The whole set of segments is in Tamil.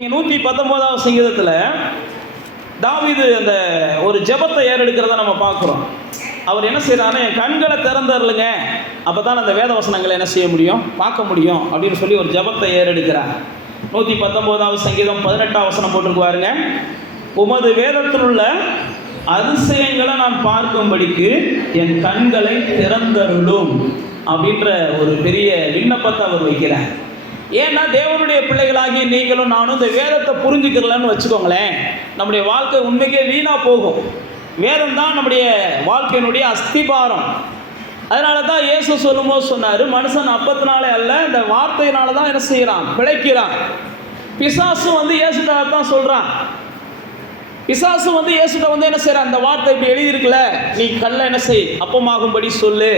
119வது சங்கீதத்தில் தாவீது அந்த ஒரு ஜெபத்தை ஏறெடுக்கிறத நம்ம பார்க்குறோம். அவர் என்ன செய்யறாருன்னா, என் கண்களை திறந்தருளுங்க, அப்போ தான் அந்த வேத வசனங்களை என்ன செய்ய முடியும், பார்க்க முடியும் அப்படின்னு சொல்லி ஒரு ஜெபத்தை ஏறெடுக்கிறார். 119வது சங்கீதம் 18வது வசனம் போட்டிருக்குவாருங்க. உமது வேதத்தில் உள்ள அதிசயங்களை நான் பார்க்கும்படிக்கு என் கண்களை திறந்தருளும் அப்படின்ற ஒரு பெரிய விண்ணப்பத்தை அவர் வைக்கிறார். ஏன்னா தேவனுடைய பிள்ளைகளாகி நீங்களும் நானும் இந்த வேதத்தை புரிஞ்சுக்கிறலன்னு வச்சுக்கோங்களேன், நம்முடைய வாழ்க்கை உண்மைக்கே வீணாக போகும். வேதம் தான் நம்முடைய வாழ்க்கையினுடைய அஸ்திபாரம். அதனால தான் இயேசு சொல்லும்போது சொன்னார், மனுஷன் அப்பத்தினாலே அல்ல இந்த வார்த்தையினால தான் என்ன செய்கிறான், பிழைக்கிறான். பிசாசு இயேசுட்ட தான் சொல்கிறான். பிசாசு இயேசுட்ட என்ன செய்கிறான், அந்த வார்த்தை இப்படி எழுதியிருக்கல, நீ கல்லை என்ன செய் அப்பமாகும்படி சொல்லு.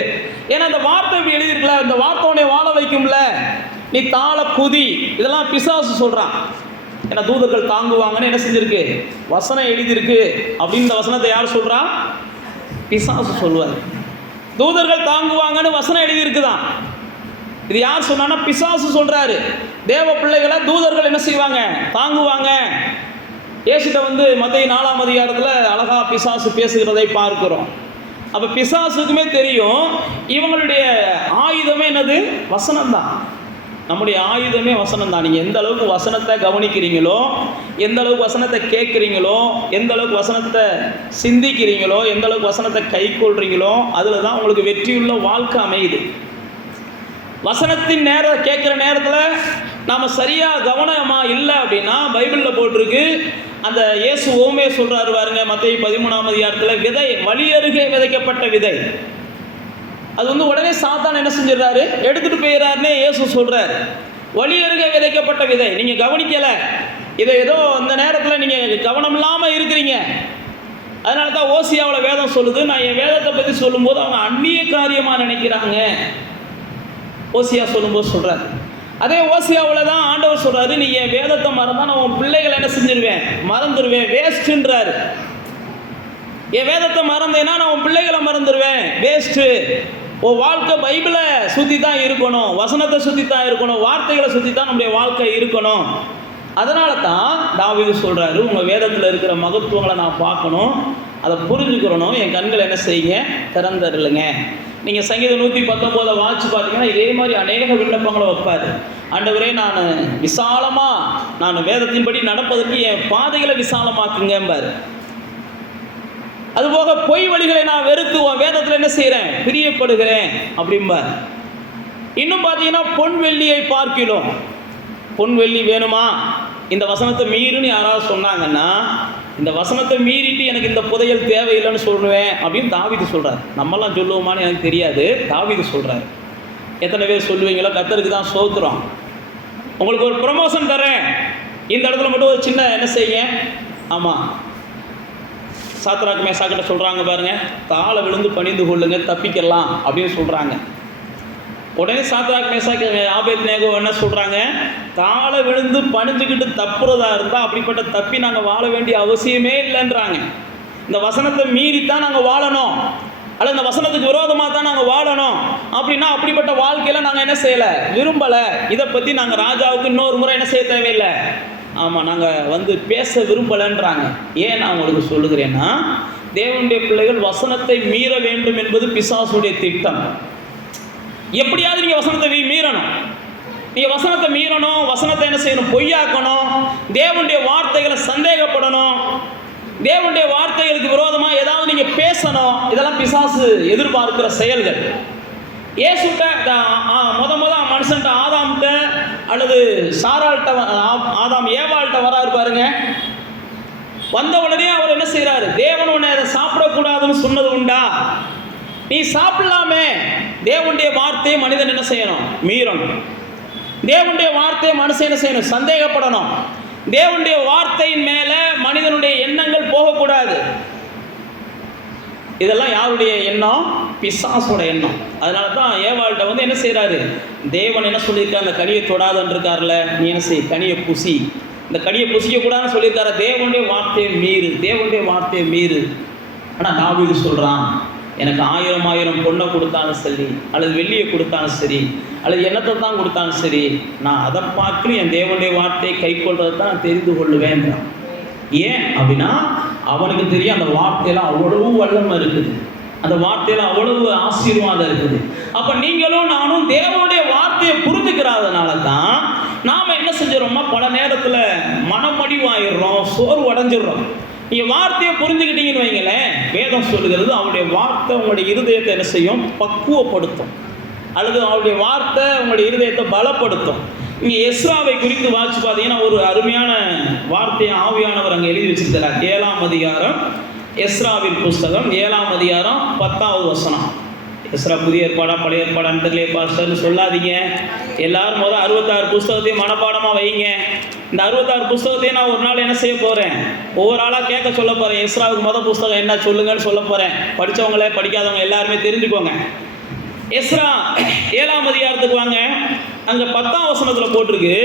ஏன்னா அந்த வார்த்தை இப்படி எழுதியிருக்கல, அந்த வார்த்தை உன்னை வாழ வைக்கும்ல, நீ தாள குதி, இதெல்லாம் பிசாசு சொல்கிறான். ஏன்னா தூதர்கள் தாங்குவாங்கன்னு என்ன செஞ்சிருக்கு, வசனம் எழுதியிருக்கு அப்படின்னு. இந்த வசனத்தை யார் சொல்கிறா, பிசாசு சொல்லுவார். தூதர்கள் தாங்குவாங்கன்னு வசனம் எழுதியிருக்குதான். இது யார் சொன்னா, பிசாசு சொல்கிறாரு. தேவ பிள்ளைகளை தூதர்கள் என்ன செய்வாங்க, தாங்குவாங்க. இயேசுட்ட மத்தேயு 4ஆம் அதிகாரத்தில் அழகா பிசாசு பேசுகிறதை பார்க்கிறோம். அப்போ பிசாசுக்குமே தெரியும் இவங்களுடைய ஆயுதமே என்னது, வசனம் தான். நம்முடைய ஆயுதமே வசனம் தான். நீங்கள் எந்த அளவுக்கு வசனத்தை கவனிக்கிறீங்களோ, எந்த அளவுக்கு வசனத்தை கேட்குறீங்களோ, எந்த அளவுக்கு வசனத்தை சிந்திக்கிறீங்களோ, எந்த அளவுக்கு வசனத்தை கை கொள்றீங்களோ, அதில் தான் உங்களுக்கு வெற்றியுள்ள வாழ்க்கை அமையுது. வசனத்தின் கேட்குற நேரத்தில் நாம் சரியாக கவனமாக இல்லை அப்படின்னா, பைபிளில் போட்டிருக்கு, அந்த இயேசு ஓமையை சொல்கிறாரு பாருங்க, மத்தேயு 13ஆம் அதிகாரத்தில், விதை வழி அருகே விதைக்கப்பட்ட விதை. அது உடனே சாத்தான் என்ன செஞ்சிடறாரு, எடுத்துகிட்டு போயிடறாருன்னே இயேசு சொல்கிறார். வழி அருகே விதைக்கப்பட்ட விதை, நீங்கள் கவனிக்கலை, இதை ஏதோ அந்த நேரத்தில் நீங்கள் கவனம் இல்லாமல் இருக்கிறீங்க. அதனால தான் ஓசியாவில் வேதம் சொல்லுது, நான் என் வேதத்தை பற்றி சொல்லும்போது அவங்க அந்நிய காரியமாக நினைக்கிறாங்க. ஓசியா சொல்லும்போது சொல்கிறார். அதே ஓசியாவில் தான் ஆண்டவர் சொல்கிறாரு, நீ என் வேதத்தை மறந்தால் நான் உன் பிள்ளைகளை என்ன செஞ்சிருவேன், மறந்துடுவேன், வேஸ்ட்டுன்றாரு. என் வேதத்தை மறந்தேன்னா நான் உன் பிள்ளைகளை மறந்துடுவேன், வேஸ்ட்டு. உன் வாழ்க்கை பைபிளை சுற்றி தான் இருக்கணும், வசனத்தை சுற்றி தான் இருக்கணும், வார்த்தைகளை சுற்றி தான் நம்முடைய வாழ்க்கை இருக்கணும். அதனால தான் தாவீது சொல்கிறாரு, உங்கள் வேதத்தில் இருக்கிற மகத்துவங்களை நான் பார்க்கணும், அதை புரிஞ்சுக்கிறணும், என் கண்களை என்ன செய்யுங்க, திறந்தருளுங்க. நீங்கள் சங்கீதம் 119 வாட்சி பார்த்தீங்கன்னா இதே மாதிரி அநேக விண்ணப்பங்களை வைப்பார். ஆண்டவரே, நான் விசாலமாக நான் வேதத்தின்படி நடப்பதற்கு என் பாதைகளை விசாலமாக்குங்கம்பார். அதுபோக பொய் வழிகளை நான் வெறுத்து உன் வேதத்தில் என்ன செய்கிறேன், பிரியப்படுகிறேன் அப்படிம்பார். இன்னும் பார்த்தீங்கன்னா பொன் வெள்ளியை பார்க்கிறோம். பொன் வெள்ளி வேணுமா, இந்த வசனத்தை மீறுன்னு யாராவது சொன்னாங்கன்னா, இந்த வசனத்தை மீறிட்டு எனக்கு இந்த புதையல் தேவையில்லைன்னு சொல்லுவேன் அப்படின்னு தாவீது சொல்கிறார். நம்மலாம் சொல்லுவோமான்னு எனக்கு தெரியாது, தாவீது சொல்கிறார். எத்தனை பேர் சொல்லுவீங்களோ, கர்த்தருக்கு தான் ஸ்தோத்திரம். உங்களுக்கு ஒரு ப்ரமோஷன் தரேன், இந்த இடத்துல மட்டும் ஒரு சின்ன என்ன செய்யுங்க. ஆமாம், சாத்ராக் மேசாக்கிட்ட சொல்கிறாங்க பாருங்க, தாளை விழுந்து பணிந்து கொள்ளுங்க தப்பிக்கலாம் அப்படின்னு சொல்கிறாங்க. உடனே சாத்ராக் மேசாக் ஆபேத்நேகோ என்ன சொல்கிறாங்க, தாளை விழுந்து பணிஞ்சுக்கிட்டு தப்புறதா இருந்தால் அப்படிப்பட்ட தப்பி நாங்கள் வாழ வேண்டிய அவசியமே இல்லைன்றாங்க. இந்த வசனத்தை மீறித்தான் நாங்கள் வாழணும், அல்லது இந்த வசனத்துக்கு விரோதமாக தான் நாங்கள் வாழணும் அப்படின்னா அப்படிப்பட்ட வாழ்க்கையில் நாங்கள் என்ன செய்யலை, விரும்பலை. இதை பற்றி நாங்கள் ராஜாவுக்கு இன்னொரு முறை என்ன செய்ய தேவையில்லை, ஆமாம் நாங்கள் பேச விரும்பலைன்றாங்க. ஏன் நான் உங்களுக்கு சொல்லுகிறேன்னா, தேவனுடைய பிள்ளைகள் வசனத்தை மீற வேண்டும் என்பது பிசாசுடைய திட்டம். எப்படியாவது நீங்கள் வசனத்தை மீறணும், நீங்கள் வசனத்தை மீறணும், வசனத்தை என்ன செய்யணும், பொய்யாக்கணும், தேவனுடைய வார்த்தைகளை சந்தேகப்படணும், தேவனுடைய வார்த்தைகளுக்கு விரோதமாக ஏதாவது நீங்கள் பேசணும். இதெல்லாம் பிசாசு எதிர்பார்க்கிற செயல்கள். இயேசுட்ட முத மனுஷன்ட்ட ஆதாம்கிட்ட அல்லது சாராள்கிட்ட, ஆதாம் ஏவாள்கிட்ட வராரு பாருங்க. வந்த உடனே அவர் என்ன செய்கிறாரு, தேவன் உன்னை அதை சாப்பிடக்கூடாதுன்னு சொன்னது உண்டா, நீ சாப்பிடலாமே. தேவனுடைய வார்த்தையை மனிதன் என்ன செய்யணும், மீறணும். தேவனுடைய வார்த்தையை மனுஷன் என்ன செய்யணும், சந்தேகப்படணும். தேவனுடைய வார்த்தையின் மேலே மனிதனுடைய எண்ணங்கள் போகக்கூடாது. இதெல்லாம் யாருடைய எண்ணம், பிசாசோட எண்ணம். அதனால தான் ஏவாள்கிட்ட என்ன செய்கிறாரு, தேவன் என்ன சொல்லியிருக்காரு, அந்த கனியை தொடாதுன்னு இருக்காருல்ல, நீ என்ன செய், கனியை புசி, இந்த கனியை புசிக்கக்கூடாதுன்னு சொல்லியிருக்காரு. தேவனுடைய வார்த்தையை மீறு, தேவனுடைய வார்த்தையை மீறு. ஆனால் தாவீது சொல்கிறான், எனக்கு 1000 பொண்ணை கொடுத்தாலும் சரி அல்லது வெள்ளியை கொடுத்தாலும் சரி, அல்லது என்னத்தை தான் கொடுத்தாலும் சரி, நான் அதை பார்த்து என் தேவனுடைய வார்த்தையை கை கொள்றது தான் நான் தெரிந்து கொள்ளுவேன்றான். ஏன் அப்படின்னா அவனுக்கு தெரியும் அந்த வார்த்தையில அவ்வளவு வல்லமை இருக்குது, அந்த வார்த்தையில அவ்வளவு ஆசீர்வாதம் இருக்குது. அப்ப நீங்களும் நானும் தேவனுடைய வார்த்தையை புரிஞ்சுக்கிறதுனால தான் நாம என்ன செஞ்சிடறோம்னா பல நேரத்துல மனமடிவாயிடுறோம், சோர்வு அடைஞ்சிடுறோம். நீங்க வார்த்தையை புரிஞ்சுக்கிட்டீங்கன்னு வைங்களேன், வேதம் சொல்லுகிறது அவருடைய வார்த்தை உங்களுடைய இருதயத்தை என்ன செய்யும், பக்குவப்படுத்தும், அல்லது அவருடைய வார்த்தை உங்களுடைய இருதயத்தை பலப்படுத்தும். இங்க எஸ்ராவை குறித்து வாசிச்சு பார்த்தீங்கன்னா ஒரு அருமையான வார்த்தையை ஆவியானவர் அங்கே எழுதி வச்சிருக்கிறார். 7ஆம் அதிகாரம், எஸ்ராவின் புஸ்தகம் 7ஆம் அதிகாரம் 10வது வசனம். எஸ்ரா புதிய ஏற்பாடா பழைய ஏற்பாடான்னு தெரியல பாஸ்டர்னு சொல்லாதீங்க. எல்லாரும் முதல் 66 புஸ்தகத்தையும் மனப்பாடமாக வைங்க. இந்த 66 புஸ்தகத்தையும் நான் ஒரு நாள் என்ன செய்ய போகிறேன், ஒவ்வொரு ஆளாக கேட்க சொல்ல போகிறேன். எஸ்ராவுக்கு முதல் புஸ்தகம் என்ன சொல்லுங்கன்னு சொல்ல போகிறேன். படித்தவங்களே படிக்காதவங்க எல்லாருமே தெரிஞ்சுக்கோங்க. எஸ்ரா 7ஆம் அதிகாரத்துக்கு வாங்க. அங்கே 10ஆம் வசனத்தில் போட்டிருக்கு,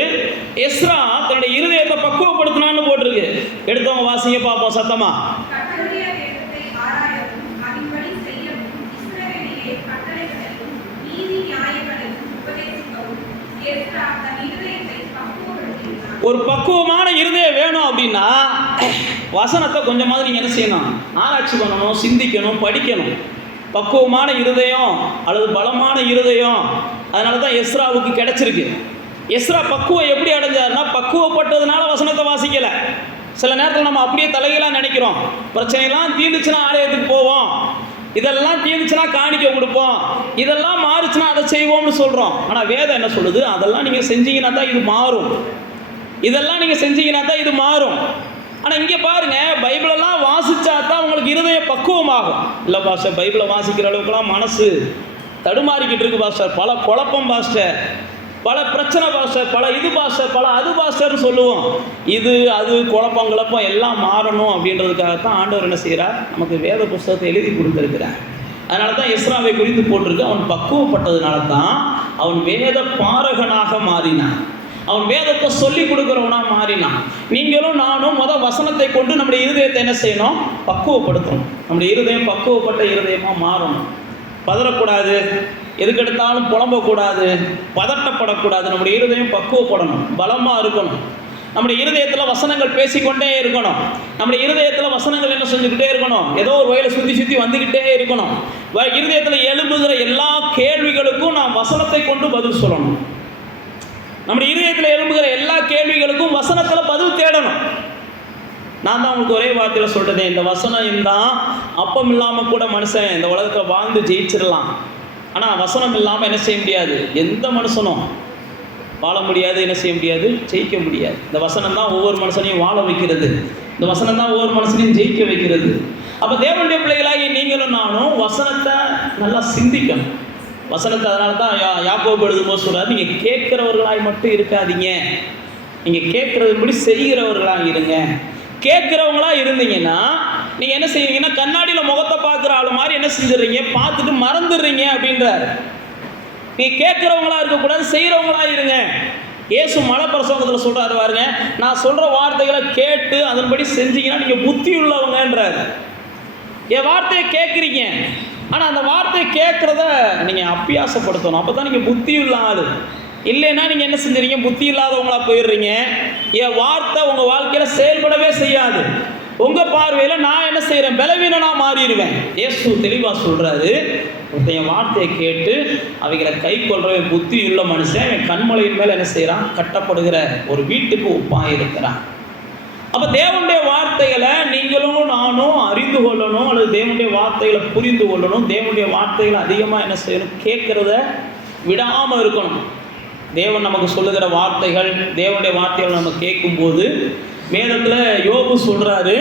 எஸ்ரா தன்னுடைய இருதயத்தை பக்குவப்படுத்தினான்னு போட்டிருக்கு. எடுத்தவங்க வாசிங்க பார்ப்போம் சத்தமா. ஒரு பக்குவமான இருதயம் வேணும் அப்படின்னா வசனத்தை கொஞ்சமாவது நீங்கள் என்ன செய்யணும், ஆராய்ச்சி பண்ணணும், சிந்திக்கணும், படிக்கணும். பக்குவமான இருதயம் அல்லது பலமான இருதயம் அதனால தான் எஸ்ராவுக்கு கிடைச்சிருக்கு. எஸ்ரா பக்குவம் எப்படி அடைஞ்சாருன்னா பக்குவப்பட்டதுனால வசனத்தை வாசிக்கலை. சில நேரத்தில் நம்ம அப்படியே தலைகளாக நினைக்கிறோம், பிரச்சனைலாம் தீர்ந்துச்சுன்னா ஆலயத்துக்கு போவோம், இதெல்லாம் தீர்ந்துச்சுன்னா காணிக்க கொடுப்போம், இதெல்லாம் மாறுச்சுன்னா அதை செய்வோம்னு சொல்கிறோம். ஆனால் வேதம் என்ன சொல்லுது, அதெல்லாம் நீங்கள் செஞ்சீங்கன்னா தான் இது மாறும், இதெல்லாம் நீங்கள் செஞ்சீங்கன்னா தான் இது மாறும். ஆனால் இங்கே பாருங்க, பைபிளெல்லாம் வாசிச்சா தான் உங்களுக்கு இருதயம் பக்குவமாகும். இல்லை பாஸ்டர், பைபிளை வாசிக்கிற அளவுக்குலாம் மனசு தடுமாறிக்கிட்டு இருக்கு பாஸ்டர், பல குழப்பம் பாஸ்டர், பல பிரச்சனை பாஸ்டர், பல இது பாஸ்டர், பல அது பாஸ்டர்னு சொல்லுவோம். இது அது குழப்பம் எல்லாம் மாறணும் அப்படின்றதுக்காகத்தான் ஆண்டவர் என்ன செய்கிறார், நமக்கு வேத புஸ்தகத்தை எழுதி கொடுத்துருக்கிறார். அதனால தான் எஸ்ராவை குறித்து போட்டிருக்கு. அவன் பக்குவப்பட்டதுனால தான் அவன் வேத பாரகனாக மாறினான், அவன் வேதத்தை சொல்லி கொடுக்குறவனா மாறினான். நீங்களும் நானும் வசனத்தை கொண்டு நம்முடைய இருதயத்தை என்ன செய்யணும், பக்குவப்படுத்தணும். நம்முடைய இருதயம் பக்குவப்பட்ட இருதயமாக மாறணும். பதறக்கூடாது, எதுக்கெடுத்தாலும் புலம்பக்கூடாது, பதட்டப்படக்கூடாது. நம்முடைய இருதயம் பக்குவப்படணும், பலமாக இருக்கணும். நம்முடைய இருதயத்தில் வசனங்கள் பேசிக்கொண்டே இருக்கணும். நம்முடைய இருதயத்தில் வசனங்கள் என்ன செஞ்சுக்கிட்டே இருக்கணும், ஏதோ ஒரு வகையில் சுற்றி வந்துக்கிட்டே இருக்கணும். இருதயத்தில் எழும்புகிற எல்லா கேள்விகளுக்கும் நாம் வசனத்தை கொண்டு பதில் சொல்லணும். நம்முடைய இருதயத்தில் எழும்புகிற எல்லா கேள்விகளுக்கும் வசனத்தில் பதில் தேடணும். நான் தான் உங்களுக்கு ஒரே வார்த்தையில் சொல்கிறேன், இந்த வசனம் தான் அப்பம் இல்லாமல் கூட மனுஷன் இந்த உலகத்தில் வாழ்ந்து ஜெயிச்சிடலாம். ஆனால் வசனம் இல்லாமல் என்ன செய்ய முடியாது, எந்த மனுஷனும் வாழ முடியாது, என்ன செய்ய முடியாது, ஜெயிக்க முடியாது. இந்த வசனம் தான் ஒவ்வொரு மனுஷனையும் வாழ வைக்கிறது, இந்த வசனம் தான் ஒவ்வொரு மனுஷனையும் ஜெயிக்க வைக்கிறது. அப்போ தேவனுடைய பிள்ளைகளாகி நீங்களும் நானும் வசனத்தை நல்லா சிந்திக்கணும். வசனத்தை அதனால தான் யாக்கோபு எழுதும்போது சொல்கிறார், நீங்கள் கேட்குறவர்களாய் மட்டும் இருக்காதீங்க, நீங்கள் கேட்குறதுபடி செய்கிறவர்களாக இருங்க. கேட்குறவங்களாக இருந்தீங்கன்னா நீங்கள் என்ன செய்வீங்கன்னா கண்ணாடியில் முகத்தை பார்க்குற ஆள் மாதிரி என்ன செஞ்சிடறீங்க, பார்த்துட்டு மறந்துடுறீங்க அப்படின்றார். நீங்கள் கேட்குறவங்களா இருக்கக்கூடாது, செய்கிறவங்களா இருங்க. இயேசு மலை பிரசங்கத்தில் சொல்கிறாரு பாருங்க, நான் சொல்கிற வார்த்தைகளை கேட்டு அதன்படி செஞ்சீங்கன்னா நீங்கள் புத்தி உள்ளவங்கன்றார். என் வார்த்தையை கேட்குறீங்க, ஆனால் அந்த வார்த்தையை கேட்குறத நீங்கள் அபியாசப்படுத்தணும். அப்போ தான் நீங்கள் புத்தி உள்ள ஆள். இல்லைன்னா நீங்கள் என்ன செஞ்சுறீங்க, புத்தி இல்லாதவங்களா போயிடுறீங்க. என் வார்த்தை உங்கள் வாழ்க்கையில் செயல்படவே செய்யாது. உங்கள் பார்வையில் நான் என்ன செய்கிறேன், பலவீனனாக மாறிடுவேன். இயேசு தெளிவாக சொல்கிறாரு, என் வார்த்தையை கேட்டு அவைகளை கை கொள்றவன் புத்தி உள்ள மனுஷன் என் கண்மலையின் மேலே என்ன செய்கிறான், கட்டப்படுகிற ஒரு வீட்டுக்கு ஒப்பாக இருக்கிறான். அப்போ தேவனுடைய வார்த்தைகளை நீங்களும் நானும் அறிந்து கொள்ளணும், அல்லது தேவனுடைய வார்த்தைகளை புரிந்து கொள்ளணும். தேவனுடைய வார்த்தைகளை அதிகமாக என்ன செய்யணும், கேட்குறத விடாமல் இருக்கணும். தேவன் நமக்கு சொல்லுகிற வார்த்தைகள், தேவனுடைய வார்த்தைகளை நம்ம கேட்கும்போது வேதத்தில் யோபு சொல்கிறாரு,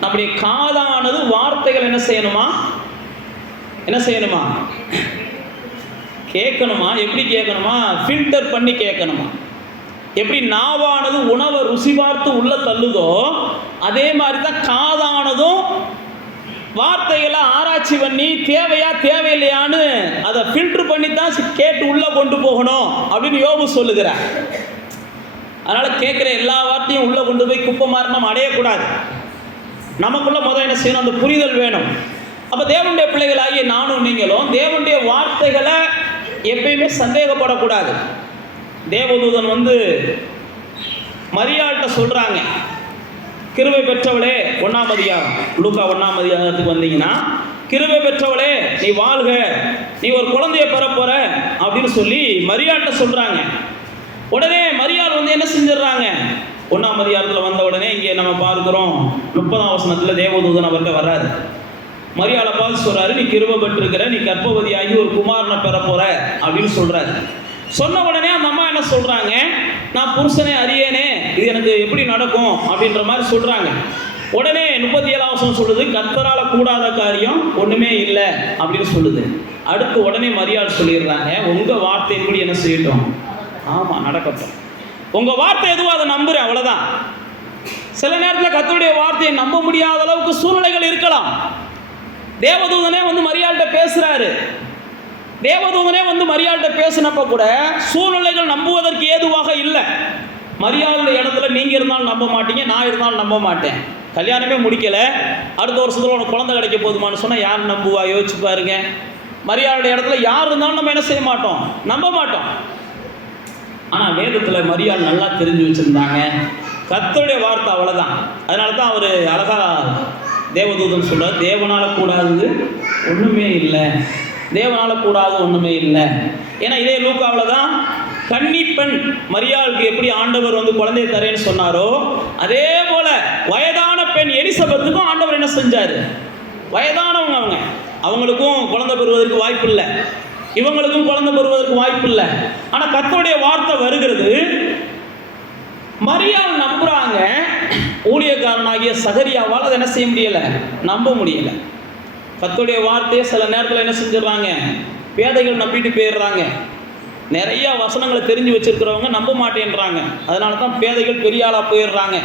நம்முடைய காதானது வார்த்தைகள் என்ன செய்யணுமா, கேட்கணுமா. எப்படி கேட்கணுமா, ஃபில்டர் பண்ணி கேட்கணுமா. எப்படி நாவானது உணவை ருசி பார்த்து உள்ள தள்ளுதோ அதே மாதிரி தான் காதானதும் வார்த்தைகளை ஆராய்ச்சி பண்ணி தேவையா தேவையில்லையான்னு அதை ஃபில்டர் பண்ணி தான் கேட்டு உள்ளே கொண்டு போகணும் அப்படின்னு யோபு சொல்லுகிறார். அதனால் கேட்குற எல்லா வார்த்தையும் உள்ளே கொண்டு போய் குப்பை மாதிரி நம்ம அடையக்கூடாது. நமக்குள்ள முதல் என்ன செய்யணும், அந்த புரிதல் வேணும். அப்போ தேவனுடைய பிள்ளைகளாகிய நானும் நீங்களும் தேவனுடைய வார்த்தைகளை எப்பயுமே சந்தேகப்படக்கூடாது. தேவதூதன் வந்து மரியாள்கிட்ட சொல்கிறாங்க, கிருபை பெற்றவளே, 1ஆம் அதிகாரம், லூக்கா 1ஆம் அதிகாரத்துக்கு வந்தீங்கன்னா, கிருபை பெற்றவளே நீ வாழ்க, நீ ஒரு குழந்தைய பெறப்போற அப்படின்னு சொல்லி மரியாள்கிட்ட சொல்கிறாங்க. உடனே மரியாள் வந்து என்ன செஞ்சிடறாங்க, 1ஆம் அதிகாரத்தில் வந்த உடனே இங்கே நம்ம பார்க்கிறோம் 30ஆம் வசனத்தில் தேவதூதன் அவர்கிட்ட வர்றாரு. மரியாளை பார்த்து சொல்கிறாரு, நீ கிருபை பெற்றிருக்கிற, நீ கர்ப்பவதியாகி ஒரு குமாரனை பெற போற அப்படின்னு சொல்கிறாரு. சொன்ன உடனே அந்த அம்மா என்ன சொல்கிறாங்க, நான் புருஷனே அறியேனே, இது எனக்கு எப்படி நடக்கும் அப்படின்ற மாதிரி சொல்கிறாங்க. உடனே 37ஆம் வசனம் சொல்லுது, கர்த்தரால் கூடாத காரியம் ஒன்றுமே இல்லை அப்படின்னு சொல்லுது. அடுத்து உடனே மரியாள் சொல்லிடுறாங்க, உங்கள் வார்த்தை எப்படி என்ன செய்யட்டும், ஆமாம் நடக்கட்டும், உங்கள் வார்த்தை எதுவும் அதை நம்புகிறேன், அவ்வளோதான். சில நேரத்தில் கர்த்தருடைய வார்த்தையை நம்ப முடியாத அளவுக்கு சூழ்நிலைகள் இருக்கலாம். தேவதூதனே வந்து மரியாள்கிட்ட பேசுகிறாரு. தேவதூதனே வந்து மரியாள்கிட்ட பேசினப்ப கூட சூழ்நிலைகள் நம்புவதற்கு ஏதுவாக இல்லை. மரியாளுடைய இடத்துல நீங்கள் இருந்தாலும் நம்ப மாட்டீங்க, நான் இருந்தாலும் நம்ப மாட்டேன். கல்யாணமே முடிக்கலை, அடுத்த வருஷத்தில் உனக்கு குழந்தை கிடைக்க போதுமான்னு சொன்னால் யார் நம்புவா? யோசிச்சு பாருங்க. மரியாளுடைய இடத்துல யார் இருந்தாலும் நம்ம என்ன செய்ய மாட்டோம், நம்ப மாட்டோம். ஆனால் வேதத்தில் மரியாள் நல்லா தெரிஞ்சு வச்சுருந்தாங்க, கர்த்தருடைய வார்த்தை அவ்வளோதான். அதனால தான் அவர் அழகாக தேவதூதன் சொல்கிறார், தேவனால் கூடாதது ஒன்றுமே இல்லை, தேவனால் கூடாது ஒன்றுமே இல்லை. ஏன்னா இதே லூக்காவில் தான் கன்னி பெண் மரியாளுக்கு எப்படி ஆண்டவர் வந்து குழந்தையை தரேன்னு சொன்னாரோ, அதே போல வயதான பெண் எலிசபெத்துக்கும் ஆண்டவர் என்ன செஞ்சார், வயதானவங்க அவங்களுக்கும் குழந்தை பெறுவதற்கு வாய்ப்பு இல்லை, இவங்களுக்கும் குழந்தை பெறுவதற்கு வாய்ப்பு இல்லை. ஆனால் கர்த்தருடைய வார்த்தை வருகிறது. மரியாள் நம்புறாங்க, ஊழியக்காரனாகிய சகரியாவால் அதை என்ன செய்ய முடியலை, நம்ப முடியலை. கர்த்தருடைய வார்த்தையை சில நேரத்தில் என்ன செஞ்சிடறாங்க, பேதைகள் நம்பிட்டு போயிடுறாங்க. நிறைய வசனங்களை தெரிஞ்சு வச்சிருக்கிறவங்க நம்ப மாட்டேன்றாங்க. அதனால தான் பேதைகள் பெரிய ஆளாக போயிடுறாங்க.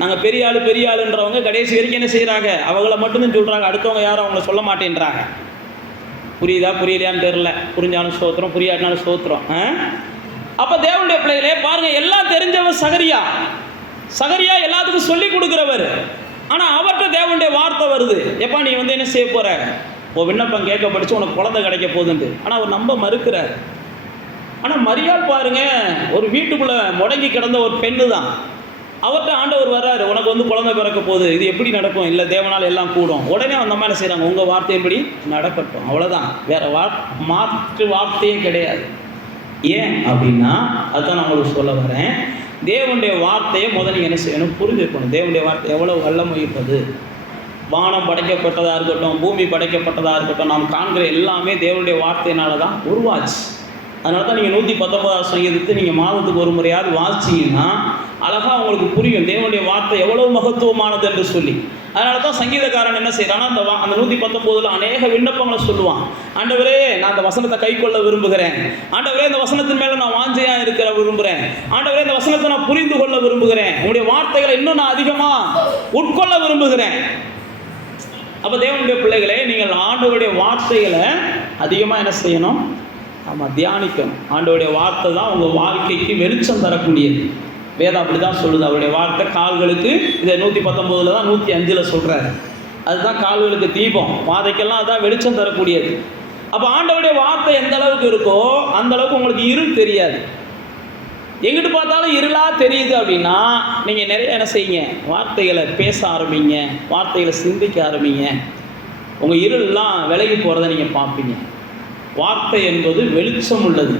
நாங்கள் பெரிய ஆளுன்றவங்க கடைசி வரைக்கும் என்ன செய்கிறாங்க, அவங்கள மட்டும்தான் சொல்கிறாங்க, அடுத்தவங்க யாரும் அவங்கள சொல்ல மாட்டேன்றாங்க. புரியுதா புரியலையான்னு தெரில, புரிஞ்சாலும் ஸ்தோத்திரம், புரியாட்டினாலும் ஸ்தோத்திரம். அப்போ தேவனுடைய பிள்ளைகளே பாருங்கள், எல்லாம் தெரிஞ்சவர் சகரியா எல்லாத்துக்கும் சொல்லி கொடுக்குறவர். ஆனால் அவர்கிட்ட தேவனுடைய வார்த்தை வருது, எப்பா நீ வந்து என்ன செய்ய போகிற, உன் விண்ணப்பம் கேட்கப்படிச்சு உனக்கு குழந்தை கிடைக்க போகுதுன்ட்டு. ஆனால் அவர் நம்ப மறுக்கிறார். ஆனால் மரியாள் பாருங்க, ஒரு வீட்டுக்குள்ளே முடங்கி கிடந்த ஒரு பெண்ணு தான். அவர்கிட்ட ஆண்டவர் வர்றாரு, உனக்கு வந்து குழந்தை பிறக்க போகுது, இது எப்படி நடக்கும், இல்லை தேவனால் எல்லாம் கூடும். உடனே அந்த அம்மா என்ன செய்கிறாங்க, உங்கள் வார்த்தையின்படி நடக்கட்டும், அவ்வளோதான், வேறு மாற்று வார்த்தையே கிடையாது. ஏன் அப்படின்னா அதுதான் நான் உங்களுக்கு சொல்ல வரேன். தேவனுடைய வார்த்தையை முதல் நீங்கள் என்ன செய்யணும், புரிஞ்சுக்கணும். தேவனுடைய வார்த்தை எவ்வளோ வல்லமைப்பது. வானம் படைக்கப்பட்டதாக இருக்கட்டும், பூமி படைக்கப்பட்டதாக இருக்கட்டும், நாம் காண்கிற எல்லாமே தேவனுடைய வார்த்தையினால தான் உருவாச்சு. அதனால தான் நீங்கள் 119ஆம் சங்கீதத்தை நீங்கள் மாதத்துக்கு ஒரு முறையாவது வாசிச்சிங்கன்னா அழகாக உங்களுக்கு புரியும் தேவனுடைய வார்த்தை எவ்வளோ மகத்துவமானது என்று சொல்லி. அதனால தான் சங்கீதக்காரன் என்ன செய்கிறான்னா, அந்த 119 அநேக விண்ணப்பங்களை சொல்லுவான். ஆண்டவரே நான் அந்த வசனத்தை கை கொள்ள விரும்புகிறேன், ஆண்டவரே இந்த வசனத்தின் மேலே நான் வாஞ்சையாக இருக்கிற விரும்புகிறேன், ஆண்டவரே இந்த வசனத்தை நான் புரிந்து கொள்ள விரும்புகிறேன், உங்களுடைய வார்த்தைகளை இன்னும் நான் அதிகமாக உட்கொள்ள விரும்புகிறேன். அப்போ தேவனுடைய பிள்ளைகளே, நீங்கள் ஆண்டவருடைய வார்த்தைகளை அதிகமாக என்ன செய்யணும், ஆமாம் தியானிக்கணும். ஆண்டவருடைய வார்த்தை தான் உங்கள் வாழ்க்கைக்கு வெளிச்சம் தரக்கூடியது. வேதம் அப்படி தான் சொல்லுது, அவருடைய வார்த்தை கால்களுக்கு, இதை 119 தான் 105 சொல்கிறாரு, அதுதான் கால்களுக்கு தீபம், பாதைக்கெல்லாம் அதுதான் வெளிச்சம் தரக்கூடியது. அப்போ ஆண்டவருடைய வார்த்தை எந்த அளவுக்கு இருக்கோ அந்த அளவுக்கு உங்களுக்கு இருள் தெரியாது. எங்கிட்டு பார்த்தாலும் இருளாக தெரியுது அப்படின்னா நீங்கள் நிறைய என்ன செய்யுங்க, வார்த்தைகளை பேச ஆரம்பிங்க, வார்த்தைகளை சிந்திக்க ஆரம்பிங்க, உங்கள் இருளெலாம் விலகி போகிறத நீங்கள் பார்ப்பீங்க. வார்த்தை என்பது வெளிச்சம் உள்ளது.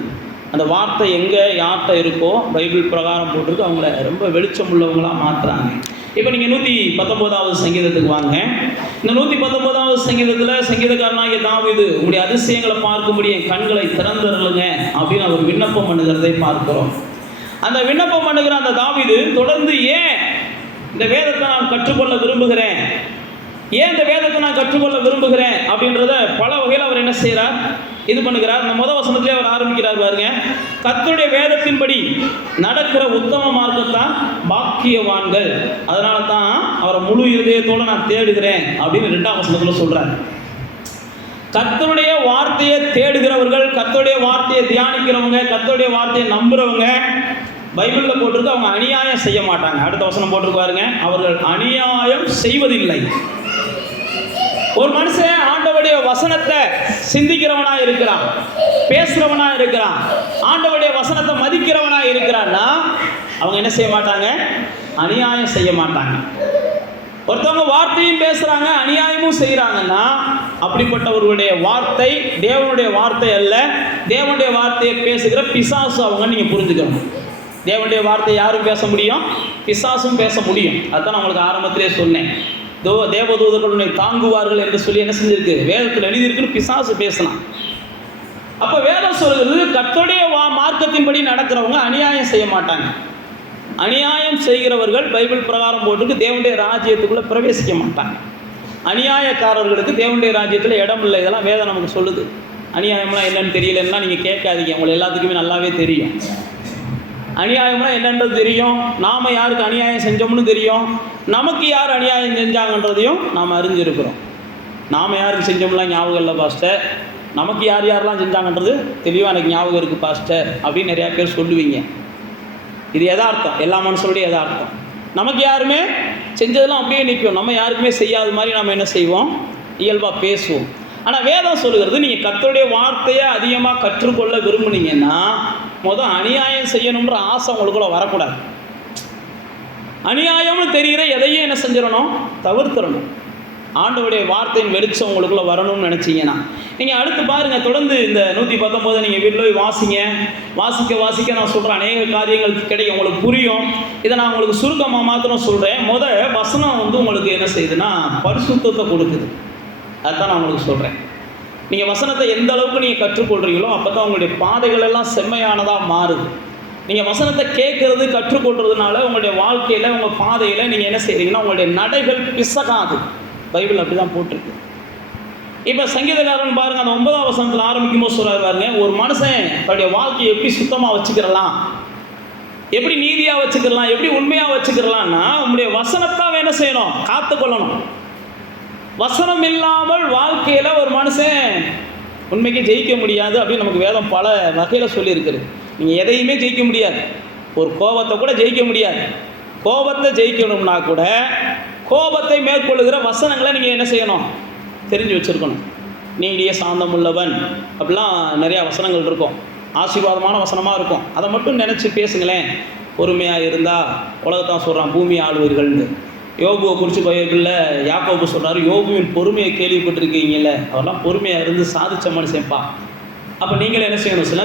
அந்த வார்த்தை எங்கே யார்கிட்ட இருக்கோ பைபிள் பிரகாரம் போட்டிருக்கு, அவங்கள ரொம்ப வெளிச்சம் உள்ளவங்களாக மாற்றுறாங்க. இப்போ நீங்கள் 119ஆவது சங்கீதத்துக்கு வாங்க. இந்த 119ஆவது சங்கீதத்தில் சங்கீதக்காரனாகிய தாவீது, உங்களுடைய அதிசயங்களை பார்க்கும்படி என் கண்களை திறந்தருளுங்க அப்படின்னு அவர் விண்ணப்பம் பண்ணுகிறதை பார்க்கிறோம். அந்த விண்ணப்பம் பண்ணுகிற அந்த தாவீது தொடர்ந்து ஏன் இந்த வேதத்தை நான் கற்றுக்கொள்ள விரும்புகிறேன், ஏன் இந்த வேதத்தை நான் கற்றுக்கொள்ள விரும்புகிறேன் அப்படின்றத பல வகையில் அவர் என்ன செய்கிறார், இது பண்ணுகிறார். இந்த முதல் வசனத்திலே அவர் ஆரம்பிக்கிறார் பாருங்க, கர்த்தருடைய வேதத்தின்படி நடக்கிற உத்தம மார்க்கத்தான் பாக்கியவான்கள், அதனால தான் அவரை முழு இருதயத்தோடு நான் தேடுகிறேன் அப்படின்னு 2ஆம் வசனத்தில் சொல்கிறார். கர்த்தருடைய வார்த்தையை தேடுகிறவர்கள், கர்த்தருடைய வார்த்தையை தியானிக்கிறவங்க, கர்த்தருடைய வார்த்தையை நம்புறவங்க, பைபிளில் போட்டிருக்கு அவங்க அநியாயம் செய்ய மாட்டாங்க. அடுத்த வசனம் போட்டிருக்கு பாருங்க, அவர்கள் அநியாயம் செய்வதில்லை. ஒரு மனுஷன் ஆண்டவர் ஆண்டவருடைய வசனத்தை சிந்திக்கிறவனா இருக்கிறான், பேசுறவனா இருக்கிறான், ஆண்டவருடைய வசனத்தை மதிக்கிறவனா இருக்கிறான்னா அவங்க என்ன செய்ய மாட்டாங்க? அநியாயம் செய்ய மாட்டாங்க. ஒருத்தவங்க வார்த்தையும் பேசுறாங்க, அநியாயமும் செய்யறாங்கன்னா அப்படிப்பட்டவர்களுடைய வார்த்தை தேவனுடைய வார்த்தை அல்ல, தேவனுடைய வார்த்தையை பேசுகிற பிசாசு அவங்க நீங்க புரிஞ்சுக்கணும். தேவனுடைய வார்த்தை யாரும் பேச முடியும்? பிசாசும் பேச முடியும். அதுதான் நான் உங்களுக்கு ஆரம்பத்திலே சொன்னேன். தேவதூதர்களுடைய தாங்குவார்கள் என்று சொல்லி என்ன செஞ்சிருக்கு? வேதத்தில் எழுதியிருக்குன்னு பிசாசு பேசலாம். அப்ப வேதம் சொல்கிறது கர்த்தருடைய மார்க்கத்தின்படி நடக்கிறவங்க அநியாயம் செய்ய மாட்டாங்க. அநியாயம் செய்கிறவர்கள் பைபிள் பிரகாரம் போட்டுக்கு தேவனுடைய ராஜ்யத்துக்குள்ள பிரவேசிக்க மாட்டாங்க. அநியாயக்காரர்களுக்கு தேவனுடைய ராஜ்யத்தில் இடம் இல்லை. இதெல்லாம் வேதம் நமக்கு சொல்லுது. அநியாயம்லாம் என்னன்னு தெரியலன்னா நீங்கள் கேட்காதீங்க, உங்களுக்கு எல்லாத்துக்குமே நல்லாவே தெரியும். அநியாயம்னா என்னன்றது தெரியும், நாம் யாருக்கு அநியாயம் செஞ்சோம்னு தெரியும், நமக்கு யார் அநியாயம் செஞ்சாங்கன்றதையும் நாம் அறிஞ்சிருக்கிறோம். நாம் யாருக்கு செஞ்சோம்லாம் ஞாபகம் இல்லை பாஸ்டர், நமக்கு யார் யாரெல்லாம் செஞ்சாங்கன்றது தெளிவாக எனக்கு ஞாபகம் இருக்குது பாஸ்டர் அப்படின்னு நிறையா பேர் சொல்லுவீங்க. இது யதார்த்தம், எல்லா மனுஷனுடைய யதார்த்தம். நமக்கு யாருமே செஞ்சதெல்லாம் அப்படியே நிற்கும், நம்ம யாருக்குமே செய்யாத மாதிரி நம்ம என்ன செய்வோம்? இயல்பாக பேசுவோம். ஆனால் வேதம் சொல்லுகிறது நீங்கள் கர்த்தருடைய வார்த்தையை அதிகமாக கற்றுக்கொள்ள விரும்புனீங்கன்னா முதல் அநியாயம் செய்யணுன்ற ஆசை உங்களுக்குள்ள வரக்கூடாது. அநியாயம்னு தெரிகிற எதையும் என்ன செஞ்சிடணும்? தவிர்த்திடணும். ஆண்டவருடைய வார்த்தையின் வெளிச்சம் உங்களுக்குள்ள வரணும்னு நினச்சிங்கன்னா நீங்கள் அடுத்து பாருங்கள். தொடர்ந்து இந்த 119 நீங்கள் வீட்டில் போய் வாசிக்க நான் சொல்கிறேன், அநேக காரியங்கள் கிடைக்கும், உங்களுக்கு புரியும். இதை நான் உங்களுக்கு சுருக்கமாக மாத்திரம் சொல்கிறேன். வசனம் உங்களுக்கு என்ன செய்யுதுன்னா பரிசுத்தத்தை கொடுக்குது. அதுதான் நான் உங்களுக்கு சொல்கிறேன். நீங்கள் வசனத்தை எந்த அளவுக்கு நீங்கள் கற்றுக்கொள்கிறீங்களோ அப்போ தான் உங்களுடைய பாதைகள் எல்லாம் செம்மையானதாக மாறுது. நீங்கள் வசனத்தை கேட்கறது கற்றுக்கொள்றதுனால உங்களுடைய வாழ்க்கையில் உங்கள் பாதையில் நீங்கள் என்ன செய்கிறீங்கன்னா உங்களுடைய நடைகள் பிசகாது. பைபிள் அப்படி தான் போட்டிருக்கு. இப்போ சங்கீதக்காரன் பாருங்கள், அந்த 9ஆம் வசனத்தில் ஆரம்பிக்கும் போது சொல்கிறாரு பாருங்க, ஒரு மனுஷன் தன்னுடைய வாழ்க்கையை எப்படி சுத்தமாக வச்சுக்கிறலாம், எப்படி நீதியாக வச்சுக்கலாம், எப்படி உண்மையாக வச்சுக்கிறலாம்னா உங்களுடைய வசனத்தை என்ன செய்யணும்? காத்துக்கொள்ளணும். வசனம் இல்லாமல் வாழ்க்கையில் ஒரு மனுஷன் உண்மைக்கு ஜெயிக்க முடியாது அப்படின்னு நமக்கு வேதம் பல வகையில் சொல்லியிருக்குது. நீங்கள் எதையுமே ஜெயிக்க முடியாது, ஒரு கோபத்தை கூட ஜெயிக்க முடியாது. கோபத்தை ஜெயிக்கணும்னா கூட கோபத்தை மேற்கொள்ளுகிற வசனங்களை நீங்கள் என்ன செய்யணும்? தெரிஞ்சு வச்சுருக்கணும். நீடிய சாந்தம் உள்ளவன் அப்படிலாம் நிறையா வசனங்கள் இருக்கும், ஆசீர்வாதமான வசனமாக இருக்கும். அதை மட்டும் நினச்சி பேசுங்களேன். பொறுமையாக இருந்தால் உலகத்தான் சொல்கிறான் பூமி ஆளுவர்கள்னு. யோபுவை குறித்து பைபிளில் யாக்கோபு சொல்கிறார், யோபுவின் பொறுமையை கேள்விப்பட்டிருக்கீங்கல்ல, அவரெல்லாம் பொறுமையாக இருந்து சாதித்த மனுஷன்ப்பா. அப்போ நீங்கள் என்ன செய்யணும்? சில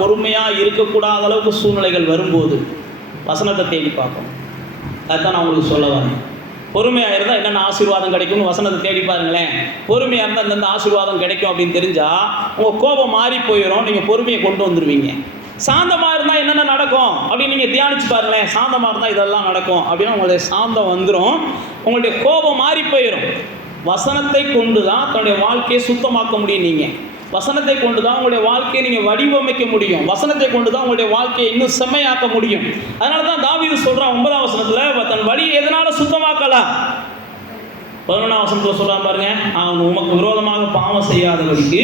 பொறுமையாக இருக்கக்கூடாத அளவுக்கு சூழ்நிலைகள் வரும்போது வசனத்தை தேடி பார்க்கணும். அதுதான் நான் உங்களுக்கு சொல்ல வரேன். பொறுமையாக இருந்தால் என்னென்ன ஆசீர்வாதம் கிடைக்கும்னு வசனத்தை தேடி பாருங்களேன். பொறுமையாக இருந்தால் இந்தந்த ஆசீர்வாதம் கிடைக்கும் அப்படின்னு தெரிஞ்சால் உங்கள் கோபம் மாறி போயிடும், நீங்கள் பொறுமையை கொண்டு வந்துடுவீங்க. சாந்தமாக இருந்தால் என்னென்ன நடக்கும் அப்படின்னு நீங்கள் தியானிச்சு பாருங்களேன். சாந்தமாக இருந்தால் இதெல்லாம் நடக்கும் அப்படின்னா உங்களுடைய சாந்தம் வந்துடும், உங்களுடைய கோபம் மாறி போயிடும். வசனத்தை கொண்டு தான் தன்னுடைய வாழ்க்கையை சுத்தமாக்க முடியும். நீங்கள் வசனத்தை கொண்டு தான் உங்களுடைய வாழ்க்கையை நீங்கள் வடிவமைக்க முடியும். வசனத்தை கொண்டு தான் உங்களுடைய வாழ்க்கையை இன்னும் செம்மையாக்க முடியும். அதனால தான் தாவீது சொல்கிறான் 9ஆம் வசனத்தில், தன் வழியை எதனால் சுத்தமாக்கலாம்? 11ஆம் வசனத்தில் சொல்கிறான் பாருங்க, அவன் உமக்கு விரோதமாக பாவம் செய்யாதபடிக்கு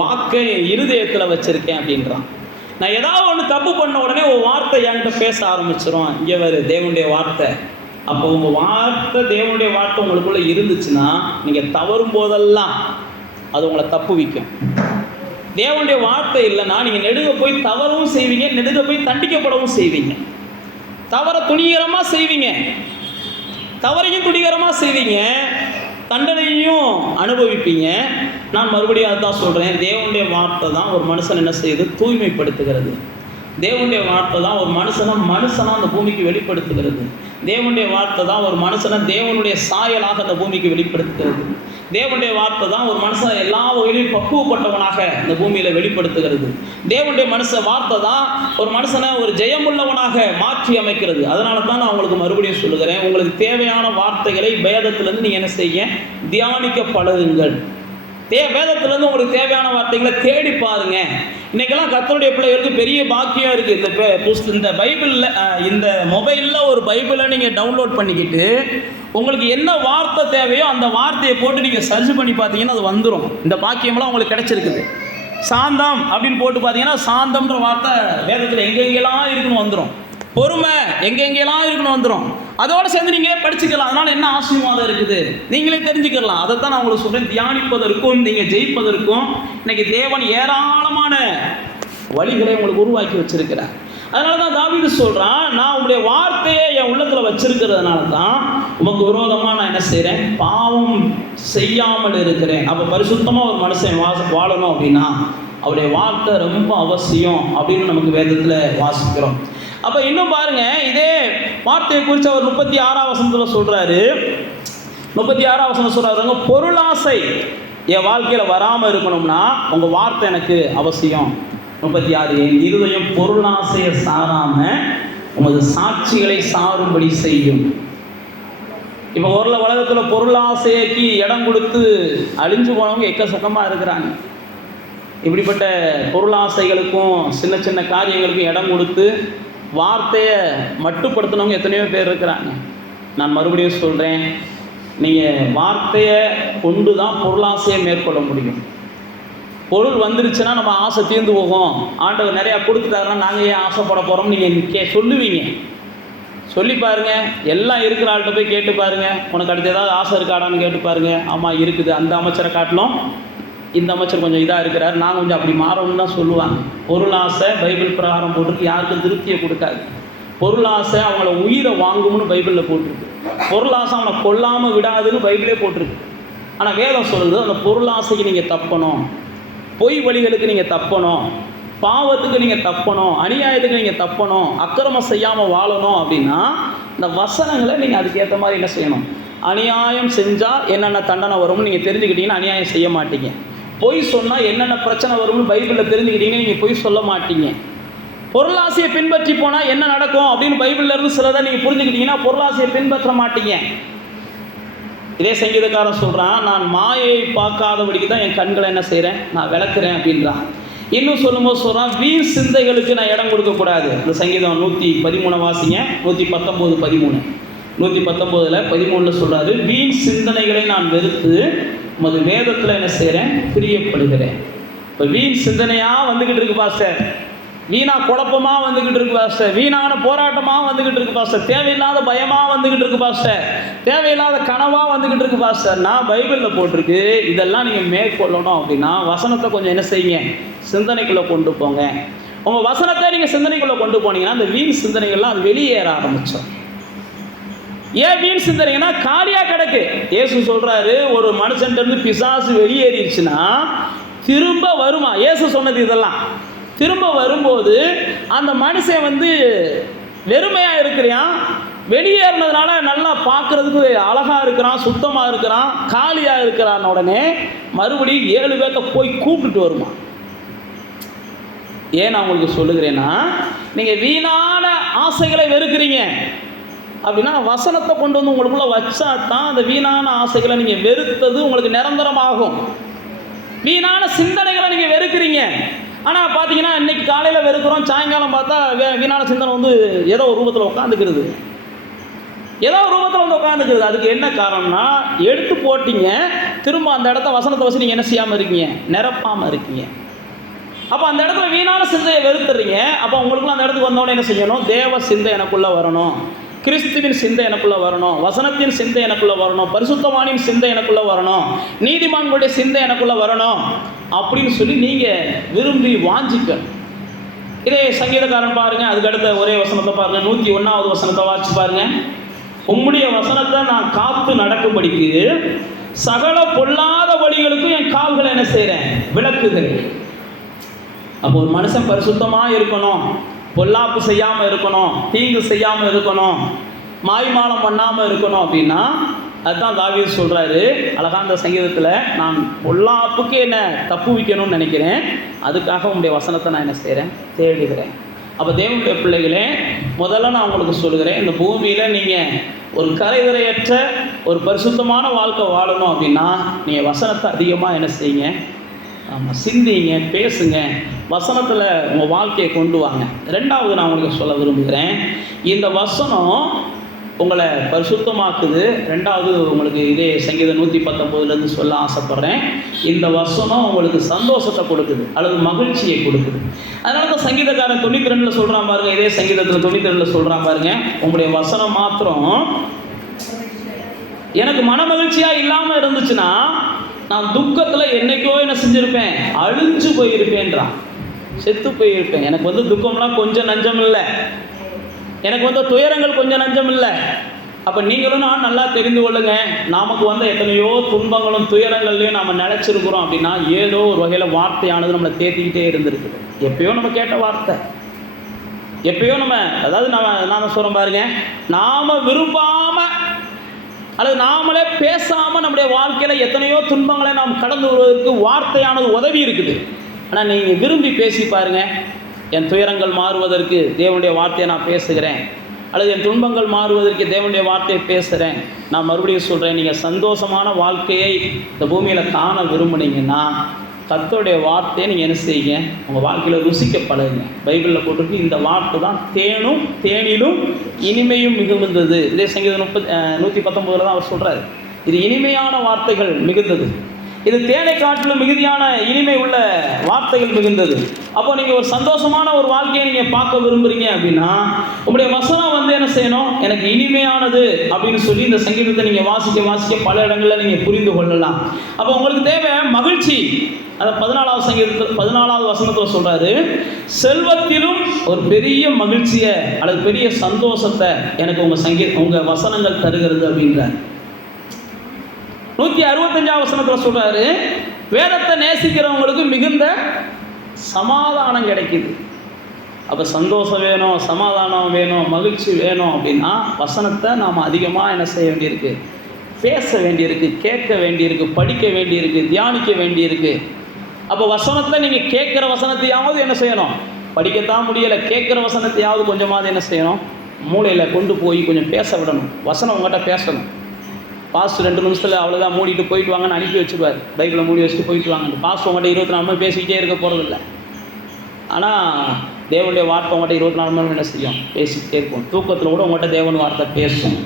வாக்கை இருதயத்தில் வச்சிருக்கேன் அப்படின்றான். நான் ஏதாவது ஒன்று தப்பு பண்ண உடனே ஒரு வார்த்தை என்கிட்ட பேச ஆரம்பிச்சிடும். இங்கே வேறு தேவனுடைய வார்த்தை. அப்போ உங்கள் வார்த்தை தேவனுடைய வார்த்தை உங்களுக்குள்ளே இருந்துச்சுன்னா நீங்கள் தவறும் போதெல்லாம் அது உங்களை தப்பு வைக்கும். தேவனுடைய வார்த்தை இல்லைன்னா நீங்கள் நெடுக போய் தவறவும் செய்வீங்க, நெடுக போய் தண்டிக்கப்படவும் செய்வீங்க. தவற துணிகரமாக செய்வீங்க, தவறையும் துணிகரமாக செய்வீங்க, தண்டனையும் அனுபவிப்பீங்க. நான் மறுபடியும் அதுதான் சொல்கிறேன், தேவனுடைய வார்த்தை தான் ஒரு மனுஷன் என்ன செய்யுது? தூய்மைப்படுத்துகிறது. தேவனுடைய வார்த்தை தான் ஒரு மனுஷனாக அந்த பூமிக்கு வெளிப்படுத்துகிறது. தேவனுடைய வார்த்தை தான் ஒரு மனுஷனை தேவனுடைய சாயலாக அந்த பூமிக்கு வெளிப்படுத்துகிறது. தேவனுடைய வார்த்தை தான் ஒரு மனுஷன் எல்லா வகையிலும் பக்குவப்பட்டவனாக இந்த பூமியில் வெளிப்படுத்துகிறது. தேவனுடைய வார்த்தை தான் ஒரு மனுஷனை ஒரு ஜெயமுள்ளவனாக மாற்றி அமைக்கிறது. அதனால தான் நான் உங்களுக்கு மறுபடியும் சொல்லுகிறேன், உங்களுக்கு தேவையான வார்த்தைகளை வேதத்திலேருந்து நீங்கள் என்ன செய்ய? தியானிக்க பழகுங்கள். வேதத்திலேருந்து உங்களுக்கு தேவையான வார்த்தைகளை தேடி பாருங்க. இன்றைக்கெல்லாம் கர்த்தருடைய பிள்ளைகளுக்கு பெரிய பாக்கியம் இருக்குது. இந்த பைபிளில், இந்த மொபைலில் ஒரு பைபிளை நீங்கள் டவுன்லோட் பண்ணிக்கிட்டு உங்களுக்கு என்ன வார்த்தை தேவையோ அந்த வார்த்தையை போட்டு நீங்கள் சர்ச் பண்ணி பார்த்தீங்கன்னா அது வந்துடும். இந்த பாக்கியமெல்லாம் உங்களுக்கு கிடைச்சிருக்குது. சாந்தம் அப்படின்னு போட்டு பார்த்தீங்கன்னா சாந்தம்ன்ற வார்த்தை வேதத்தில் எங்கெங்கெல்லாம் இருக்குன்னு வந்துடும். பொறுமை எங்கெங்கெல்லாம் இருக்கணும் வந்துடும். அதோட சேர்ந்து நீங்களே படிச்சுக்கலாம். அதனால என்ன ஆசீர்வாதம் இருக்குது நீங்களே தெரிஞ்சுக்கலாம். அதை தான் நான் உங்களுக்கு சொல்றேன். தியானிப்பதற்கும் நீங்கள் ஜெயிப்பதற்கும் இன்னைக்கு தேவன் ஏராளமான வழிகளை உங்களுக்கு உருவாக்கி வச்சிருக்கிறார். அதனால தான் தாவீது சொல்றான், நான் உங்களுடைய வார்த்தையை என் உள்ளத்தில் வச்சிருக்கிறதுனால தான் உமக்கு விரோதமாக நான் என்ன செய்கிறேன், பாவம் செய்யாமல் இருக்கிறேன். அப்போ பரிசுத்தமாக ஒரு மனுஷன் வாழணும் அப்படின்னா அவருடைய வார்த்தை ரொம்ப அவசியம் அப்படின்னு நமக்கு வேதத்தில் வாசிக்கிறோம். அப்போ இன்னும் பாருங்க, இதே வார்த்தையை குறித்து அவர் 36ஆம் வசனத்தில் சொல்றாரு. 36ஆம் வசனம் சொல்றாருங்க, பொருளாசை என் வாழ்க்கையில் வராமல் இருக்கணும்னா உங்கள் வார்த்தை எனக்கு அவசியம். 36, என் இருதயம் பொருளாசையை சாராம உமது சாட்சிகளை சாரும்படி செய்யும். இப்போ உலகத்தில் பொருளாசைக்கு இடம் கொடுத்து அழிஞ்சு போனவங்க எக்கச்சக்கமாக இருக்கிறாங்க. இப்படிப்பட்ட பொருளாசைகளுக்கும் சின்ன சின்ன காரியங்களுக்கும் இடம் கொடுத்து வார்த்தையை மட்டுப்படுத்தினவங்க எத்தனையோ பேர் இருக்கிறாங்க. நான் மறுபடியும் சொல்கிறேன், நீங்கள் வார்த்தையை கொண்டு தான் பொருளாசையை மேற்கொள்ள முடியும். பொருள் வந்துருச்சுன்னா நம்ம ஆசை தீர்ந்து போகும். ஆண்டவர் நிறையா கொடுத்துட்டாருன்னா நாங்கள் ஏன் ஆசைப்பட போகிறோம் நீங்கள் சொல்லுவீங்க. சொல்லி பாருங்கள், எல்லாம் இருக்கிற ஆள்கிட்ட போய் கேட்டு பாருங்கள், உனக்கு அடுத்து ஏதாவது ஆசை இருக்காடான்னு கேட்டு பாருங்கள். ஆமாம் இருக்குது, அந்த அமைச்சரை காட்டிலும் இந்த அமைச்சர் கொஞ்சம் இதாக இருக்கிறார், நான் கொஞ்சம் அப்படி மாறணும்னு தான் சொல்லுவாங்க. பொருளாசை பைபிள் பிரகாரம் போட்டிருக்கு, யாருக்கும் திருப்தியை கொடுக்காது. பொருளாசை அவங்கள உயிரை வாங்கும்னு பைபிளில் போட்டிருக்கு. பொருளாசை அவனை கொல்லாமல் விடாதுன்னு பைபிளே போட்டிருக்கு. ஆனால் வேதம் சொல்லுது, அந்த பொருளாசைக்கு நீங்கள் தப்பணும், பொய் வழிகளுக்கு நீங்கள் தப்பணும், பாவத்துக்கு நீங்கள் தப்பணும், அநியாயத்துக்கு நீங்கள் தப்பணும், அக்கிரமம் செய்யாமல் வாழணும் அப்படின்னா இந்த வசனங்களை நீங்கள் அதுக்கேற்ற மாதிரி என்ன செய்யணும். அநியாயம் செஞ்சால் என்னென்ன தண்டனை வரும்னு நீங்கள் தெரிஞ்சுக்கிட்டீங்கன்னா அநியாயம் செய்ய மாட்டீங்க. பொய் சொன்னால் என்னென்ன பிரச்சனை வரும்னு பைபிளில் தெரிஞ்சுக்கிட்டீங்கன்னா நீங்கள் பொய் சொல்ல மாட்டீங்க. பொருளாசையை பின்பற்றி போனால் என்ன நடக்கும் அப்படின்னு பைபிளில் இருந்து சிலதை நீங்கள் புரிஞ்சுக்கிட்டீங்கன்னா பொருளாசையை பின்பற்ற மாட்டீங்க. இதே சங்கீதக்காரன் சொல்கிறான், நான் மாயை பார்க்காதபடிக்கு தான் என் கண்களை என்ன செய்கிறேன், நான் விளக்குறேன் அப்படின்றான். இன்னும் சொல்லும்போது சொல்கிறான், வீண் சிந்தைகளுக்கு நான் இடம் கொடுக்கக்கூடாது. இந்த சங்கீதம் 113 வாசிங்க, 119 13. 119 13 சொல்கிறாரு, வீண் சிந்தனைகளை நான் வெறுத்து உமது வேதத்தில் என்ன செய்கிறேன், பிரியப்படுகிறேன். இப்போ வீண் சிந்தனையாக வந்துக்கிட்டு இருக்கு பாஸ்டர், வீணா குழப்பமாக வந்துக்கிட்டு இருக்கு பாஸ்டர், வீணான போராட்டமாக வந்துக்கிட்டு இருக்கு பாஸ்டர், தேவையில்லாத பயமாக வந்துக்கிட்டு இருக்கு பாஸ்டர், தேவையில்லாத கனவாக வந்துக்கிட்டு இருக்கு பாஸ்டர். நான் பைபிளில் போட்டிருக்கு, இதெல்லாம் நீங்கள் மேற்கொள்ளணும் அப்படின்னா வசனத்தை கொஞ்சம் என்ன செய்யுங்க, சிந்தனைக்குள்ளே கொண்டு போங்க. உங்கள் வசனத்தை நீங்கள் சிந்தனைக்குள்ளே கொண்டு போனீங்கன்னா அந்த வீண் சிந்தனைகள்லாம் அது வெளியேற ஆரம்பிச்சோம். ஏன் வீண் சிந்தனைங்கன்னா காலியாக கிடக்கு. இயேசு சொல்கிறாரு, ஒரு மனுஷன்ட்டு பிசாசு வெளியேறிடுச்சுன்னா திரும்ப வருமா. இயேசு சொன்னது இதெல்லாம். திரும்ப வரும்போது அந்த மனுஷன் வெறுமையாக இருக்கிறான், வெளியேறினதுனால நல்லா பார்க்குறதுக்கு அழகாக இருக்கிறான், சுத்தமாக இருக்கிறான், காலியாக இருக்கிறான். உடனே மறுபடியும் 7 பேர்த்த போய் கூப்பிட்டுட்டு வருமா. ஏன் நான் உங்களுக்கு சொல்லுகிறேன்னா, நீங்கள் வீணான ஆசைகளை வெறுக்கிறீங்க அப்படின்னா வசனத்தை கொண்டு வந்து உங்களுக்குள்ள வச்சா தான் அந்த வீணான ஆசைகளை நீங்கள் வெறுத்தது உங்களுக்கு நிரந்தரமாகும். வீணான சிந்தனைகளை நீங்கள் வெறுக்கிறீங்க. ஆனால் பார்த்தீங்கன்னா இன்றைக்கி காலையில் வெறுக்கிறோம், சாயங்காலம் பார்த்தா வீணான சிந்தனை ஏதோ ஒரு ரூபத்தில் உட்காந்துக்கிறது, ஏதோ ஒரு ரூபத்தில் உட்காந்துக்கிறது. அதுக்கு என்ன காரணம்னா, எடுத்து போட்டிங்க, திரும்ப அந்த இடத்த வசனத்தை வச்சு நீங்கள் என்ன செய்யாமல் இருக்கீங்க, நிரப்பாமல் இருக்கீங்க. அப்போ அந்த இடத்துல வீணான சிந்தையை வெறுத்துறீங்க. அப்போ உங்களுக்குள்ள அந்த இடத்துக்கு வந்தோடனே என்ன செய்யணும், தேவ சிந்தை எனக்குள்ளே வரணும், கிறிஸ்துவின் சிந்தை எனக்குள்ளே வரணும், வசனத்தின் சிந்தை எனக்குள்ளே வரணும், பரிசுத்தவானின் சிந்தை எனக்குள்ளே வரணும், நீதிமான்களுடைய சிந்தை எனக்குள்ளே வரணும் அப்படின்னு சொல்லி நீங்கள் விரும்பி வாஞ்சிக்கணும். இதே சங்கீதக்காரன் பாருங்கள், அதுக்கு அடுத்த ஒரே வசனத்தை பாருங்கள், 101வது வசனத்தை வாசிச்சு பாருங்கள். உம்முடைய வசனத்தை நான் காத்து நடக்கும்படிக்கு சகல பொல்லாத வழிகளுக்கும் என் கால்களை என்ன செய்கிறேன், விளக்குகிறேன். அப்போ ஒரு மனுஷன் பரிசுத்தமாக இருக்கணும், பொல்லாப்பு செய்யாமல் இருக்கணும், தீங்கு செய்யாமல் இருக்கணும், மாய்மாலம் பண்ணாமல் இருக்கணும் அப்படின்னா அதுதான் தாவீது சொல்கிறாரு அழகாக அந்த சங்கீதத்தில், நான் பொல்லாப்புக்கு என்ன தப்பு வைக்கணும்னு நினைக்கிறேன், அதுக்காக உங்களுடைய வசனத்தை நான் என்ன செய்கிறேன், தேடுகிறேன். அப்போ தேவனுடைய பிள்ளைகளே, முதல்ல நான் உங்களுக்கு சொல்லுகிறேன், இந்த பூமியில் நீங்கள் ஒரு கரைதிரையற்ற ஒரு பரிசுத்தமான வாழ்க்கை வாழணும் அப்படின்னா நீங்கள் வசனத்தை அதிகமாக என்ன செய்யுங்க, ஆமாம், சிந்திங்க, பேசுங்க, வசனத்தில் உங்கள் வாழ்க்கையை கொண்டு வாங்க. ரெண்டாவது நான் உங்களுக்கு சொல்ல விரும்புகிறேன், இந்த வசனம் உங்களை பரிசுத்தமாக்குது. ரெண்டாவது, உங்களுக்கு இதே சங்கீதம் 119 சொல்ல ஆசைப்படுறேன், இந்த வசனம் உங்களுக்கு சந்தோஷத்தை கொடுக்குது அல்லது மகிழ்ச்சியை கொடுக்குது. அதனால தான் சங்கீதக்காரன் 92 சொல்கிறான் பாருங்க, இதே சங்கீதத்தில் 92 சொல்கிறான் பாருங்க, உங்களுடைய வசனம் மாத்திரம் எனக்கு மன மகிழ்ச்சியாக இல்லாமல் இருந்துச்சுன்னா நான் துக்கத்தில் என்னைக்கோ என்ன செஞ்சுருப்பேன், அழிஞ்சு போயிருப்பேன்றான், செத்து போயிருப்பேன். எனக்கு துக்கம்லாம் கொஞ்சம் நஞ்சம் இல்லை, எனக்கு துயரங்கள் கொஞ்சம் நஞ்சம் இல்லை. அப்போ நீங்களும் நான் நல்லா தெரிந்து கொள்ளுங்க, நமக்கு எத்தனையோ துன்பங்களும் துயரங்கள்லையும் நாம் நினச்சிருக்கிறோம் அப்படின்னா ஏதோ ஒரு வகையில் வார்த்தையானது நம்மளை தேத்திக்கிட்டே இருந்திருக்குது. எப்பயோ நம்ம கேட்ட வார்த்தை, எப்பயோ அதாவது நாம் சொல்கிறோம் பாருங்க, நாம் விரும்பாமல் அல்லது நாமளே பேசாமல் நம்முடைய வாழ்க்கையில் எத்தனையோ துன்பங்களை நாம் கடந்து வருவதற்கு வார்த்தையானது உதவி இருக்குது. ஆனால் நீங்கள் விரும்பி பேசி பாருங்கள், என் துயரங்கள் மாறுவதற்கு தேவனுடைய வார்த்தையை நான் பேசுகிறேன், அல்லது என் துன்பங்கள் மாறுவதற்கு தேவனுடைய வார்த்தையை பேசுகிறேன். நான் மறுபடியும் சொல்கிறேன், நீங்கள் சந்தோஷமான வாழ்க்கையை இந்த பூமியில் காண விரும்புனீங்கன்னா கர்த்தருடைய வார்த்தையை நீங்கள் என்ன செய்யுங்க, உங்கள் வாழ்க்கையில் ருசிக்க பழகுங்க. பைபிளில் போட்டிருக்கு, இந்த வார்த்தை தான் தேனும் தேனிலும் இனிமையும் மிகுந்தது. இதே சங்கீதம் 119 தான் அவர் சொல்கிறார், இது இனிமையான வார்த்தைகள் மிகுந்தது, இது தேனை காட்டிலும் மிகுதியான இனிமை உள்ள வார்த்தைகள் மிகுந்தது. அப்போ நீங்கள் ஒரு சந்தோஷமான ஒரு வாழ்க்கையை நீங்கள் பார்க்க விரும்புகிறீங்க அப்படின்னா உங்களுடைய வசனம் என்ன செய்யணும், எனக்கு இனிமையானது அப்படின்னு சொல்லி இந்த சங்கீதத்தை நீங்கள் வாசிக்க வாசிக்க பல இடங்களில் நீங்கள் புரிந்து கொள்ளலாம். அப்போ உங்களுக்கு தேவை மகிழ்ச்சி. அதை 14வது சங்கீதத்தில் 14வது வசனத்தில் சொல்கிறாரு, செல்வத்திலும் ஒரு பெரிய மகிழ்ச்சியை அல்லது பெரிய சந்தோஷத்தை எனக்கு உங்கள் வசனங்கள் தருகிறது அப்படின்றார். 165வது வசனத்தில் சொல்றாரு, வேதத்தை நேசிக்கிறவங்களுக்கு மிகுந்த சமாதானம் கிடைக்குது. அப்போ சந்தோஷம் வேணும், சமாதானம் வேணும், மகிழ்ச்சி வேணும் அப்படின்னா வசனத்தை நாம் அதிகமாக என்ன செய்ய வேண்டியிருக்கு, பேச வேண்டியிருக்கு, கேட்க வேண்டியிருக்கு, படிக்க வேண்டியிருக்கு, தியானிக்க வேண்டியிருக்கு. அப்போ வசனத்தை நீங்கள் கேட்குற வசனத்தையாவது என்ன செய்யணும், படிக்கத்தான் முடியலை, கேட்குற வசனத்தையாவது கொஞ்சமாவது என்ன செய்யணும், மூளையில் கொண்டு போய் கொஞ்சம் பேச விடணும். வசனம் உங்கள்கிட்ட பேசணும். பாஸ்ட் 2 நிமிஷத்தில் அவ்வளோதான், மூடிட்டு போயிட்டு வாங்கன்னு அனுப்பி வச்சுப்பார், பைபிளை மூடி வச்சுட்டு போயிட்டு வாங்க. பாஸ்ட் உங்கள்கிட்ட 24 மணி பேசிக்கிட்டே இருக்க போகிறதில்ல. ஆனால் தேவனுடைய வார்த்தை உங்கள்கிட்ட 24 மணி என்ன செய்யும், பேசிக்கிட்டே இருக்கும். தூக்கத்தில் கூட உங்கள்கிட்ட தேவன் வார்த்தை பேசும்,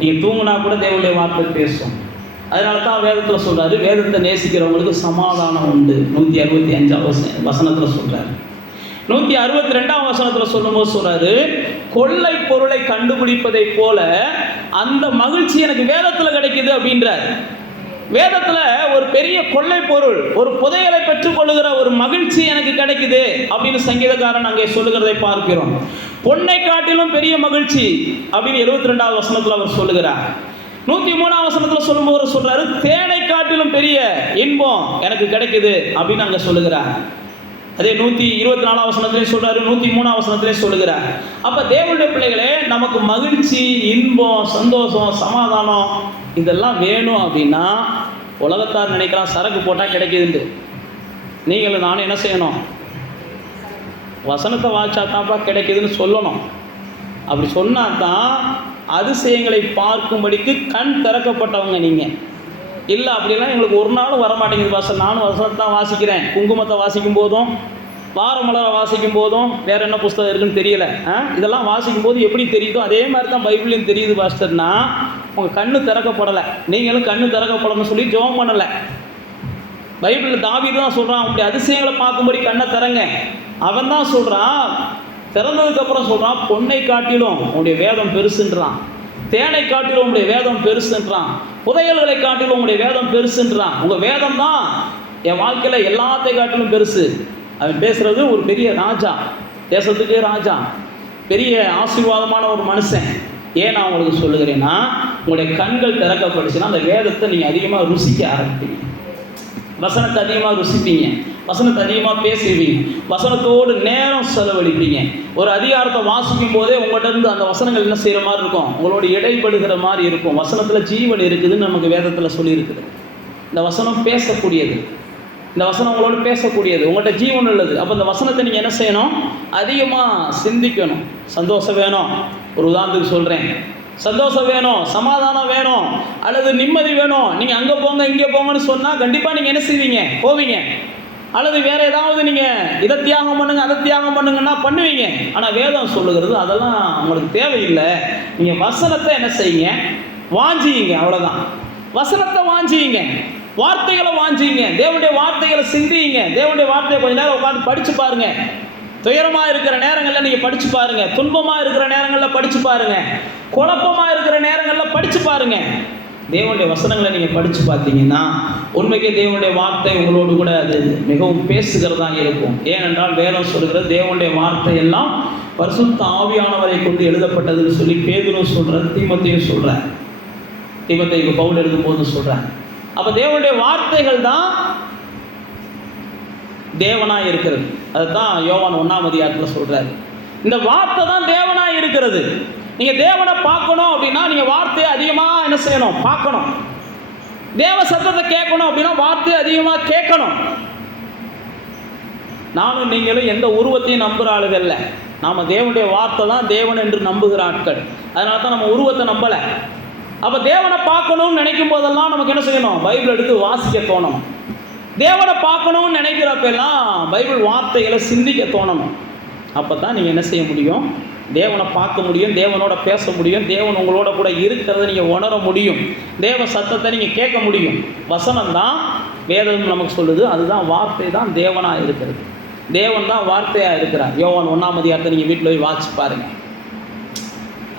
நீங்கள் தூங்கினா கூட தேவனுடைய வார்த்தை பேசும். அதனால தான் வேதத்தில் சொல்கிறாரு, வேதத்தை நேசிக்கிறவங்களுக்கு சமாதானம் உண்டு. 165வது வசனத்தில் சொல்கிறாரு. 162வது வசனத்தில் சொல்லும்போது சொல்கிறாரு, கொள்ளை பொருளை கண்டுபிடிப்பதை போல அந்த மகிழ்ச்சி எனக்கு வேதத்தில் கிடைக்குது அப்படின்றார். வேதத்தில் ஒரு பெரிய கொள்ளை பொருள், ஒரு புதையலை பெற்றுக்கொள்ளுகிற ஒரு மகிழ்ச்சி எனக்கு கிடைக்குது அப்படின்னு சங்கீதக்காரன் அங்கே சொல்லுகிறதை பார்க்கிறோம். பொன்னை காட்டிலும் பெரிய மகிழ்ச்சி அப்படின்னு 72வது வசனத்தில் அவர் சொல்லுகிறார். 103வது வசனத்தில் சொல்லும்போது சொல்றாரு, தேனை காட்டிலும் பெரிய இன்பம் எனக்கு கிடைக்குது அப்படின்னு அங்கே சொல்லுகிறார். அதே 124வது வசனத்திலே சொல்றாரு, 103வது வசனத்திலே சொல்லுகிறார். அப்ப தேவனுடைய பிள்ளைகளே, நமக்கு மகிழ்ச்சி, இன்பம், சந்தோஷம், சமாதானம் இதெல்லாம் வேணும் அப்படின்னா உலகத்தார் நினைக்கலாம் சரக்கு போட்டால் கிடைக்குதுண்டு. நீங்களும் நானும் என்ன செய்யணும், வசனத்தை வாய்ச்சா தான்ப்பா கிடைக்குதுன்னு சொல்லணும். அப்படி சொன்னா தான் அதிசயங்களை பார்க்கும்படிக்கு கண் திறக்கப்பட்டவங்க நீங்கள். இல்லை அப்படின்னா எங்களுக்கு ஒரு நாளும் வரமாட்டேங்குது பாஸ்டர், நானும் வசனத்தை தான் வாசிக்கிறேன், குங்குமத்தை வாசிக்கும் போதும் வாரமலரை வாசிக்கும் போதும் வேறு என்ன புஸ்தகம் இருக்குன்னு தெரியல, இதெல்லாம் வாசிக்கும் போது எப்படி தெரியுதோ அதே மாதிரி தான் பைபிளையும் தெரியுது பாஸ்டர்னா உங்கள் கண்ணு திறக்கப்படலை, நீங்களும் கண்ணு திறக்கப்படணும்னு சொல்லி ஜெபம் பண்ணலை. பைபிளில் தாவீது தான் சொல்கிறான், அப்படி அதிசயங்களை பார்க்கும்படி கண்ணை திறங்க. அவன் தான் சொல்கிறான், திறந்ததுக்கப்புறம் சொல்கிறான், பொன்னை காட்டிலும் உங்களுடைய வேதம் பெருசுன்றான், தேனை காட்டிலும் உங்களுடைய வேதம் பெருசுன்றான், புதையல்களை காட்டிலும் உங்களுடைய வேதம் பெருசுன்றான். உங்கள் வேதம் தான் என் வாழ்க்கையில் எல்லாத்தை காட்டிலும் பெருசு. அவன் பேசுகிறது ஒரு பெரிய ராஜா, தேசத்துக்கு ராஜா, பெரிய ஆசீர்வாதமான ஒரு மனுஷன். ஏன் நான் உங்களுக்கு சொல்லுகிறேன்னா, உங்களுடைய கண்கள் திறக்கப்படுச்சுன்னா அந்த வேதத்தை நீங்கள் அதிகமாக ருசிக்க ஆரம்பிப்பீங்க, வசனத்தை அதிகமாக ருசிப்பீங்க, வசனத்தை அதிகமாக பேசுவீங்க, வசனத்தோடு நேரம் செலவழிப்பீங்க. ஒரு அதிகாரத்தை வாசிக்கும் போதே உங்கள்கிட்ட இருந்து அந்த வசனங்கள் என்ன செய்கிற மாதிரி இருக்கும், உங்களோட இடைப்படுகிற மாதிரி இருக்கும். வசனத்தில் ஜீவன் இருக்குதுன்னு நமக்கு வேதத்தில் சொல்லியிருக்குது. இந்த வசனம் பேசக்கூடியது, இந்த வசனம் உங்களோட பேசக்கூடியது, உங்கள்கிட்ட ஜீவன் உள்ளது. அப்போ இந்த வசனத்தை நீங்கள் என்ன செய்யணும், அதிகமாக சிந்திக்கணும். சந்தோஷம் வேணும், ஒரு உதாரணத்துக்கு சொல்கிறேன், சந்தோஷம் வேணும், சமாதானம் வேணும், அல்லது நிம்மதி வேணும், நீங்கள் அங்கே போங்க இங்கே போங்கன்னு சொன்னால் கண்டிப்பாக நீங்கள் என்ன செய்வீங்க, போவீங்க. அல்லது வேற ஏதாவது நீங்கள் இதை தியாகம் பண்ணுங்க அதை தியாகம் பண்ணுங்கன்னா பண்ணுவீங்க. ஆனால் வேதம் சொல்லுகிறது அதெல்லாம் உங்களுக்கு தேவையில்லை. நீங்கள் வசனத்தை என்ன செய்யுங்க, வாஞ்சியுங்க, அவ்வளோதான். வசனத்தை வாஞ்சியுங்க, வார்த்தைகளை வாஞ்சியுங்க, தேவனுடைய வார்த்தைகளை சிந்தியுங்க. தேவனுடைய வார்த்தையை கொஞ்ச நேரம் உட்காந்து படித்து பாருங்க. துயரமாக இருக்கிற நேரங்களில் நீங்கள் படித்து பாருங்க, துன்பமாக இருக்கிற நேரங்களில் படித்து பாருங்க, குழப்பமாக இருக்கிற நேரங்களில் படித்து பாருங்க. தேவனுடைய வசனங்களை நீங்கள் படித்து பார்த்தீங்கன்னா உண்மைக்கே தேவனுடைய வார்த்தை உங்களோடு கூட அது மிகவும் பேசுகிறதா இருக்கும். ஏனென்றால் வேதம் சொல்கிறது தேவனுடைய வார்த்தை எல்லாம் பரிசுத்த ஆவியானவரை கொண்டு எழுதப்பட்டதுன்னு சொல்லி பேதுரு சொல்கிறார், தீமோத்தேயு சொல்கிறார், தீமோத்தேயுக்கு பவுல் எழுதும்போது சொல்கிறார். அப்போ தேவனுடைய வார்த்தைகள் தான் தேவனாக இருக்கிறது. அதுதான் யோவான் 1ஆம் அதிகாரத்தில் சொல்கிறாரு. இந்த வார்த்தை தான் தேவனாக இருக்கிறது. நீங்கள் தேவனை பார்க்கணும் அப்படின்னா நீங்கள் வார்த்தையை அதிகமாக என்ன செய்யணும், பார்க்கணும். தேவ சத்தத்தை கேட்கணும் அப்படின்னா வார்த்தையை அதிகமாக கேட்கணும். நானும் நீங்களும் எந்த உருவத்தையும் நம்புகிற ஆளுகள் இல்லை. நாம் தேவனுடைய வார்த்தை தான் தேவன் என்று நம்புகிற ஆட்கள். அதனால தான் நம்ம உருவத்தை நம்பலை. அப்போ தேவனை பார்க்கணும்னு நினைக்கும் போதெல்லாம் நமக்கு என்ன செய்யணும், பைபிள் எடுத்து வாசிக்க தோணணும். தேவனை பார்க்கணும்னு நினைக்கிறப்பெல்லாம் பைபிள் வார்த்தைகளை சிந்திக்க தோணணும். அப்போ தான் நீங்கள் என்ன செய்ய முடியும், தேவனை பார்க்க முடியும், தேவனோட பேச முடியும், தேவன் உங்களோட கூட இருக்கிறத நீங்கள் உணர முடியும், தேவ சத்தத்தை நீங்கள் கேட்க முடியும். வசனம் தான் வேதம் நமக்கு சொல்லுது, அதுதான் வார்த்தை தான் தேவனாக இருக்கிறது. தேவன் தான் வார்த்தையாக இருக்கிறார். யோவான் 1ஆம் அதிகாரத்தை நீங்கள் வீட்டில் போய் வாசிச்சு பாருங்கள்.